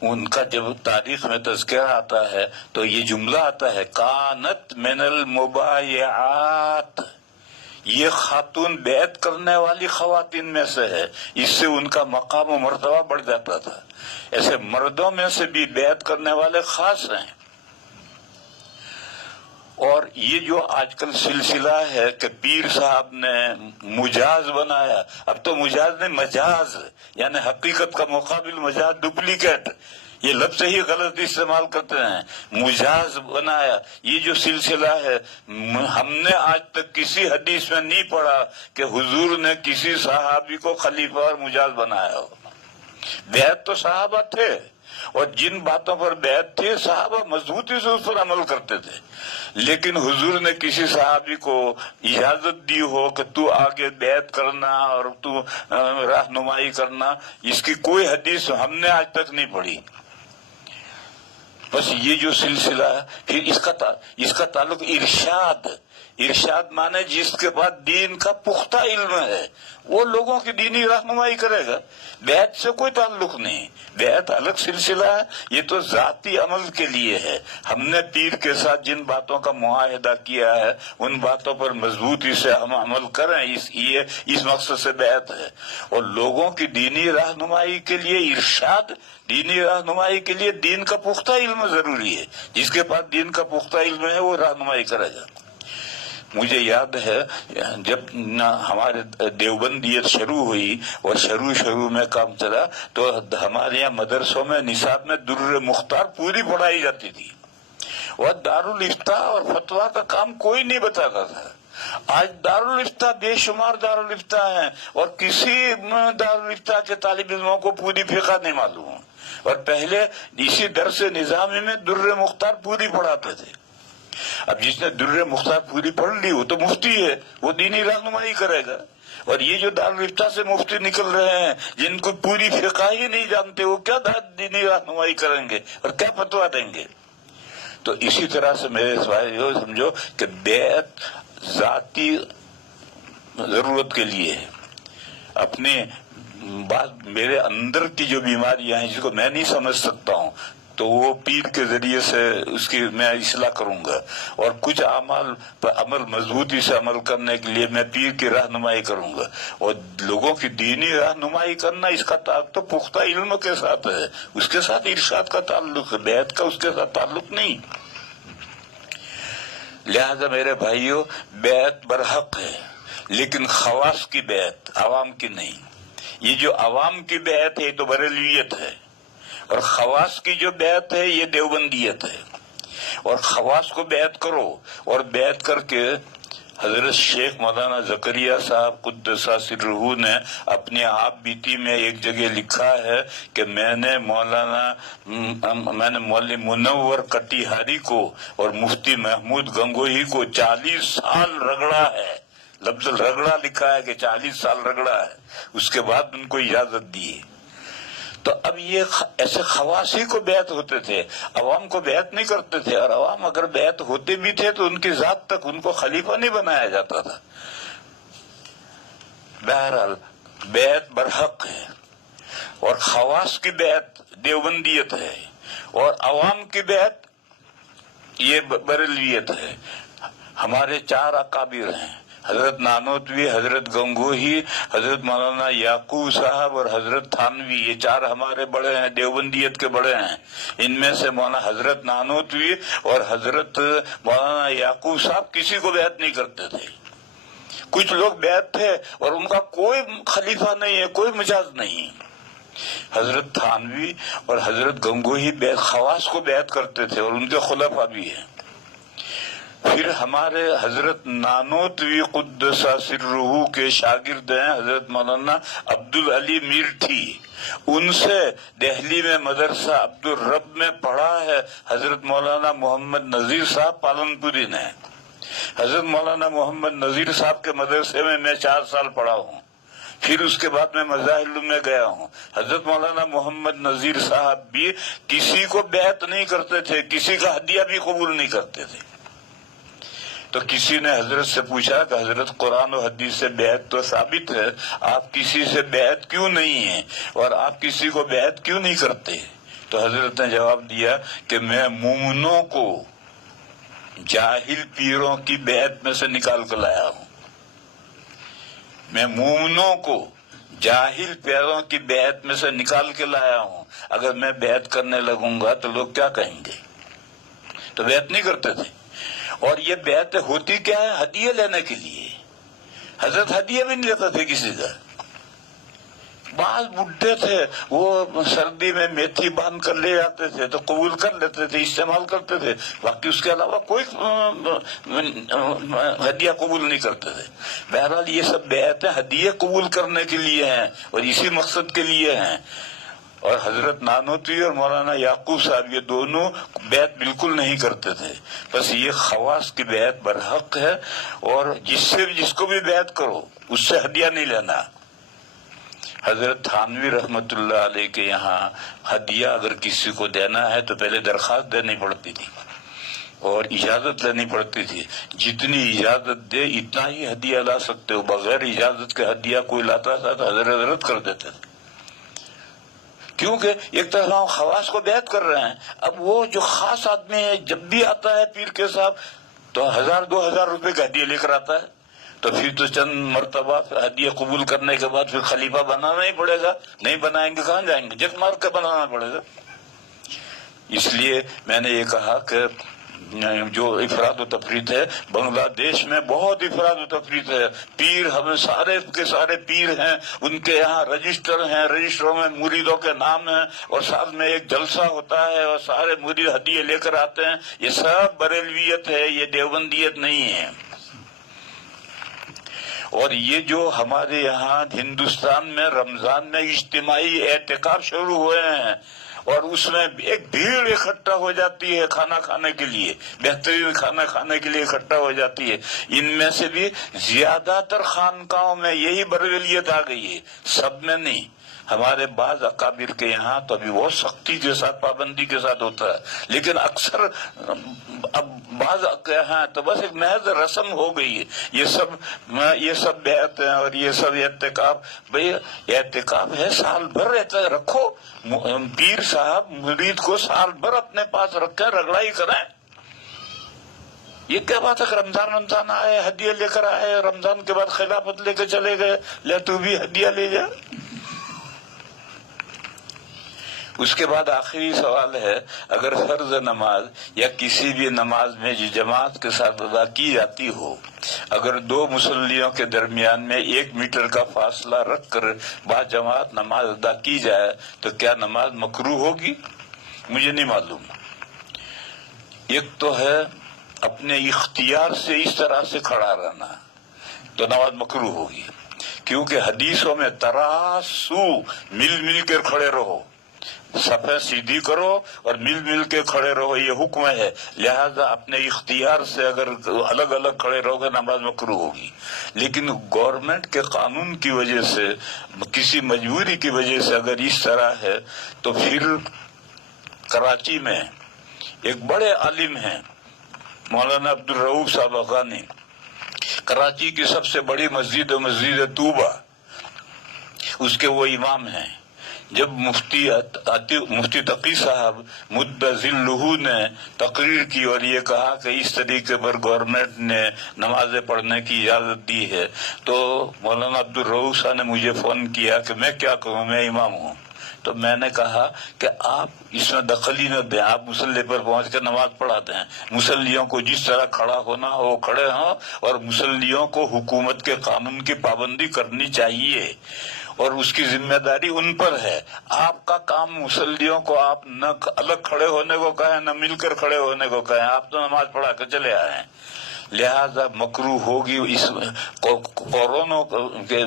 ان کا جب تاریخ میں تذکرہ آتا ہے تو یہ جملہ آتا ہے کانت من المبایعات. یہ خاتون بیعت کرنے والی خواتین میں سے ہے، اس سے ان کا مقام و مرتبہ بڑھ جاتا تھا. ایسے مردوں میں سے بھی بیعت کرنے والے خاص ہیں. اور یہ جو آج کل سلسلہ ہے کہ پیر صاحب نے مجاز بنایا، اب تو مجاز نہیں مجاز، یعنی حقیقت کا مقابل مجاز، ڈپلیکیٹ، یہ لفظ ہی غلط استعمال کرتے ہیں. مجاز بنایا، یہ جو سلسلہ ہے ہم نے آج تک کسی حدیث میں نہیں پڑھا کہ حضور نے کسی صحابی کو خلیفہ اور مجاز بنایا ہو. بیعت تو صحابہ تھے اور جن باتوں پر بیعت تھی صحابہ مضبوطی سے اس پر عمل کرتے تھے. لیکن حضور نے کسی صحابی کو اجازت دی ہو کہ تو آگے بیعت کرنا اور تو رہنمائی کرنا، اس کی کوئی حدیث ہم نے آج تک نہیں پڑھی. بس یہ جو سلسلہ ہے پھر اس کا تعلق ارشاد مانے جس کے بعد دین کا پختہ علم ہے وہ لوگوں کی دینی رہنمائی کرے گا. بیعت سے کوئی تعلق نہیں، بیعت الگ سلسلہ ہے. یہ تو ذاتی عمل کے لیے ہے. ہم نے پیر کے ساتھ جن باتوں کا معاہدہ کیا ہے ان باتوں پر مضبوطی سے ہم عمل کریں، اس مقصد سے بیعت ہے. اور لوگوں کی دینی رہنمائی کے لیے ارشاد، دینی رہنمائی کے لیے دین کا پختہ علم ضروری ہے. جس کے پاس دین کا پختہ علم ہے وہ رہنمائی کرے گا. مجھے یاد ہے جب ہمارے دیوبندیت شروع ہوئی اور شروع میں کام چلا تو ہمارے یہاں مدرسوں میں نصاب میں در مختار پوری پڑھائی جاتی تھی اور دارالافتاء اور فتویٰ کا کام کوئی نہیں بتاتا تھا. آج دارالافتاء بے شمار دارالافتاء ہیں اور کسی دارالافتاء کے طالب علموں کو پوری فقہ نہیں معلوم. اور پہلے اسی درس نظامی میں در مختار پوری پڑھاتے تھے. اب جس نے در مختار پوری پڑھ لی وہ تو مفتی ہے، وہ دینی رہنمائی کرے گا. اور یہ جو دارالافتاء سے مفتی نکل رہے ہیں جن کو پوری فقہ ہی نہیں جانتے وہ کیا دینی رہنمائی کریں گے اور کیا فتویٰ دیں گے. تو اسی طرح سے میرے بھائیو سمجھو کہ بیعت ذاتی ضرورت کے لیے ہے. اپنے بات میرے اندر کی جو بیماریاں ہیں جس کو میں نہیں سمجھ سکتا ہوں تو وہ پیر کے ذریعے سے اس کی میں اصلاح کروں گا. اور کچھ اعمال پر عمل مضبوطی سے عمل کرنے کے لیے میں پیر کی رہنمائی کروں گا. اور لوگوں کی دینی رہنمائی کرنا اس کا تعلق تو پختہ علم کے ساتھ ہے، اس کے ساتھ ارشاد کا تعلق ہے، بیعت کا اس کے ساتھ تعلق نہیں. لہذا میرے بھائیوں بیعت برحق ہے لیکن خواص کی بیعت، عوام کی نہیں. یہ جو عوام کی بیعت ہے یہ تو بریلویت ہے اور خواص کی جو بیعت ہے یہ دیوبندیت ہے. اور خواص کو بیعت کرو اور بیعت کر کے حضرت شیخ مولانا زکریا صاحب قدس سرہ نے اپنی آپ بیتی میں ایک جگہ لکھا ہے کہ میں نے مولوی منور کٹیہاری کو اور مفتی محمود گنگوہی کو 40 سال رگڑا ہے. لفظ رگڑا لکھا ہے کہ 40 سال رگڑا ہے، اس کے بعد ان کو اجازت دی. تو اب یہ ایسے خواص ہی کو بیعت ہوتے تھے، عوام کو بیعت نہیں کرتے تھے، اور عوام اگر بیعت ہوتے بھی تھے تو ان کی ذات تک ان کو خلیفہ نہیں بنایا جاتا تھا. بہرحال بیعت برحق ہے، اور خواص کی بیعت دیوبندیت ہے، اور عوام کی بیعت یہ بریلویت ہے. ہمارے 4 اکابر ہیں، حضرت نانوتوی، حضرت گنگوہی، حضرت مولانا یعقوب صاحب اور حضرت تھانوی. یہ 4 ہمارے بڑے ہیں، دیوبندیت کے بڑے ہیں. ان میں سے مولانا حضرت نانوتوی اور حضرت مولانا یعقوب صاحب کسی کو بیعت نہیں کرتے تھے. کچھ لوگ بیعت تھے اور ان کا کوئی خلیفہ نہیں ہے، کوئی مجاز نہیں. حضرت تھانوی اور حضرت گنگوہی خواص کو بیعت کرتے تھے اور ان کے خلفاء بھی ہیں. پھر ہمارے حضرت نانوتوی قدس سرہ کے شاگرد ہیں حضرت مولانا عبدالعلی میرٹھی. ان سے دہلی میں مدرسہ عبدالرب میں پڑھا ہے حضرت مولانا محمد نذیر صاحب پالنپوری نے. حضرت مولانا محمد نذیر صاحب کے مدرسے میں 4 سال پڑھا ہوں. پھر اس کے بعد میں مظاہر میں گیا ہوں. حضرت مولانا محمد نذیر صاحب بھی کسی کو بیعت نہیں کرتے تھے، کسی کا ہدیہ بھی قبول نہیں کرتے تھے. تو کسی نے حضرت سے پوچھا کہ حضرت قرآن و حدیث سے بیعت تو ثابت ہے، آپ کسی سے بیعت کیوں نہیں ہیں اور آپ کسی کو بیعت کیوں نہیں کرتے؟ تو حضرت نے جواب دیا کہ میں مومنوں کو جاہل پیروں کی بیعت میں سے نکال کر لایا ہوں. میں مومنوں کو جاہل پیروں کی بیعت میں سے نکال کے لایا ہوں. اگر میں بیعت کرنے لگوں گا تو لوگ کیا کہیں گے؟ تو بیعت نہیں کرتے تھے. اور یہ بیعت ہوتی کیا ہے؟ ہدیے لینے کے لیے. حضرت ہدیے بھی نہیں لیتے تھے کسی کا. بعض بڈھے تھے وہ سردی میں میتھی باندھ کر لے جاتے تھے تو قبول کر لیتے تھے، استعمال کرتے تھے، باقی اس کے علاوہ کوئی ہدیہ قبول نہیں کرتے تھے. بہرحال یہ سب بیعتیں ہدیے قبول کرنے کے لیے ہیں اور اسی مقصد کے لیے ہیں. اور حضرت نانوتوی اور مولانا یعقوب صاحب یہ دونوں بیعت بالکل نہیں کرتے تھے. بس یہ خواص کی بیعت برحق ہے، اور جس کو بھی بیعت کرو اس سے ہدیہ نہیں لینا. حضرت تھانوی رحمت اللہ علیہ کے یہاں ہدیہ اگر کسی کو دینا ہے تو پہلے درخواست دینی پڑتی تھی اور اجازت لینی پڑتی تھی. جتنی اجازت دے اتنا ہی ہدیہ لا سکتے ہو. بغیر اجازت کے ہدیہ کوئی لاتا تھا تو حضرت رد کر دیتے تھے، کیونکہ ایک طرح ہم خواص کو بیعت کر رہے ہیں. اب وہ جو خاص آدمی ہے جب بھی آتا ہے پیر کے صاحب تو 1000-2000 روپے کا ہدیہ لے کر آتا ہے، تو پھر تو چند مرتبہ ہدیہ قبول کرنے کے بعد پھر خلیفہ بنانا ہی پڑے گا. نہیں بنائیں گے کہاں جائیں گے؟ جت مار کے بنانا پڑے گا. اس لیے میں نے یہ کہا کہ جو افراد و تفریط ہے، بنگلہ دیش میں بہت افراد و تفریط ہے. پیر ہمیں سارے کے سارے پیر ہیں، ان کے یہاں رجسٹر ہیں، رجسٹروں میں مریدوں کے نام ہیں، اور ساتھ میں ایک جلسہ ہوتا ہے اور سارے مرید ہدیے لے کر آتے ہیں. یہ سب بریلویت ہے، یہ دیوبندیت نہیں ہے. اور یہ جو ہمارے یہاں ہندوستان میں رمضان میں اجتماعی اعتکاف شروع ہوئے ہیں اور اس میں ایک بھیڑ اکٹھا ہو جاتی ہے کھانا کھانے کے لیے، بہترین کھانا کھانے کے لیے اکٹھا ہو جاتی ہے. ان میں سے بھی زیادہ تر خانقاہوں میں یہی بریلیت آ گئی ہے، سب میں نہیں. ہمارے بعض اکابر کے یہاں تو ابھی بہت سختی کے ساتھ پابندی کے ساتھ ہوتا ہے، لیکن اکثر اب بعض یہاں تو بس ایک محض رسم ہو گئی ہے. یہ سب بیعت ہیں اور یہ سب اعتکاف. بھئی اعتکاف ہے، سال بھر رہتا ہے، رکھو. پیر صاحب مرید کو سال بھر اپنے پاس رکھیں، رگڑائی کریں. یہ کیا بات ہے کہ رمضان آئے ہدیہ لے کر آئے، رمضان کے بعد خلافت لے کے چلے گئے، لے تو بھی ہدیہ لے جا. اس کے بعد آخری سوال ہے، اگر فرض نماز یا کسی بھی نماز میں جو جماعت کے ساتھ ادا کی جاتی ہو، اگر 2 مصلیوں کے درمیان میں 1 میٹر کا فاصلہ رکھ کر با جماعت نماز ادا کی جائے تو کیا نماز مکروہ ہوگی؟ مجھے نہیں معلوم. ایک تو ہے اپنے اختیار سے اس طرح سے کھڑا رہنا تو نماز مکروہ ہوگی، کیونکہ حدیثوں میں تراسو مل مل کر کھڑے رہو، صفیں سیدھی کرو اور مل مل کے کھڑے رہو، یہ حکم ہے. لہذا اپنے اختیار سے اگر الگ الگ کھڑے رہو گے نماز مکروہ ہوگی. لیکن گورنمنٹ کے قانون کی وجہ سے، کسی مجبوری کی وجہ سے اگر اس طرح ہے تو پھر کراچی میں ایک بڑے عالم ہیں مولانا عبدالرؤف صاحب افغانی، کراچی کی سب سے بڑی مسجد طوبہ، اس کے وہ امام ہیں. جب مفتی تقی صاحب مد ذلہ نے تقریر کی اور یہ کہا کہ اس طریقے پر گورنمنٹ نے نمازیں پڑھنے کی اجازت دی ہے، تو مولانا عبدالرؤف صاحب نے مجھے فون کیا کہ میں کیا کروں، میں امام ہوں. تو میں نے کہا کہ آپ اس میں دخل ہی نہ دیں، آپ مصلی پر پہنچ کر نماز پڑھاتے ہیں. مصلیوں کو جس طرح کھڑا ہونا ہو وہ کھڑے ہوں، اور مصلیوں کو حکومت کے قانون کی پابندی کرنی چاہیے اور اس کی ذمہ داری ان پر ہے. آپ کا کام مصلیوں کو آپ نہ الگ کھڑے ہونے کو کہیں نہ مل کر کھڑے ہونے کو کہیں، آپ تو نماز پڑھا کر چلے آئے ہیں. لہذا مکروہ ہوگی. اس کورونا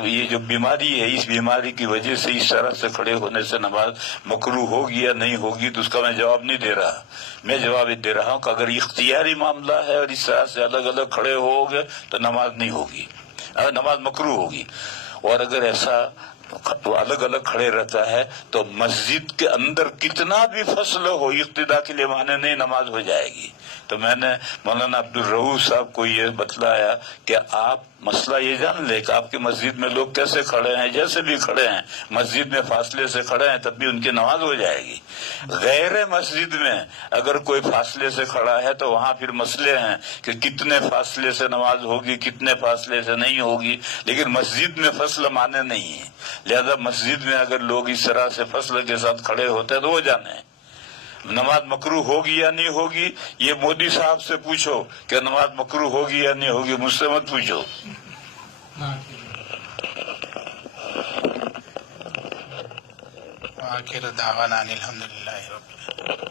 یہ جو بیماری ہے، اس بیماری کی وجہ سے اس طرح سے کھڑے ہونے سے نماز مکروہ ہوگی یا نہیں ہوگی تو اس کا میں جواب نہیں دے رہا. میں جواب دے رہا ہوں کہ اگر اختیاری معاملہ ہے اور اس طرح سے الگ الگ کھڑے ہو گے تو نماز نہیں ہوگی، نماز مکروہ ہوگی. اور اگر ایسا الگ الگ کھڑے رہتا ہے تو مسجد کے اندر کتنا بھی فصل ہو اقتدا کے لیے مانے نہیں، نماز ہو جائے گی. تو میں نے مولانا عبدالرؤف صاحب کو یہ بتلایا کہ آپ مسئلہ یہ جان لے کہ آپ کی مسجد میں لوگ کیسے کھڑے ہیں، جیسے بھی کھڑے ہیں، مسجد میں فاصلے سے کھڑے ہیں تب بھی ان کی نماز ہو جائے گی. غیر مسجد میں اگر کوئی فاصلے سے کھڑا ہے تو وہاں پھر مسئلے ہیں کہ کتنے فاصلے سے نماز ہوگی، کتنے فاصلے سے نہیں ہوگی. لیکن مسجد میں فصل مانے نہیں ہے. لہذا مسجد میں اگر لوگ اس طرح سے فصل کے ساتھ کھڑے ہوتے ہیں تو وہ جانے نماز مکروہ ہوگی یا نہیں ہوگی. یہ مودی صاحب سے پوچھو کہ نماز مکروہ ہوگی یا نہیں ہوگی، مجھ سے مت پوچھو. آخر دعوانا ان الحمدللہ رب العالمین.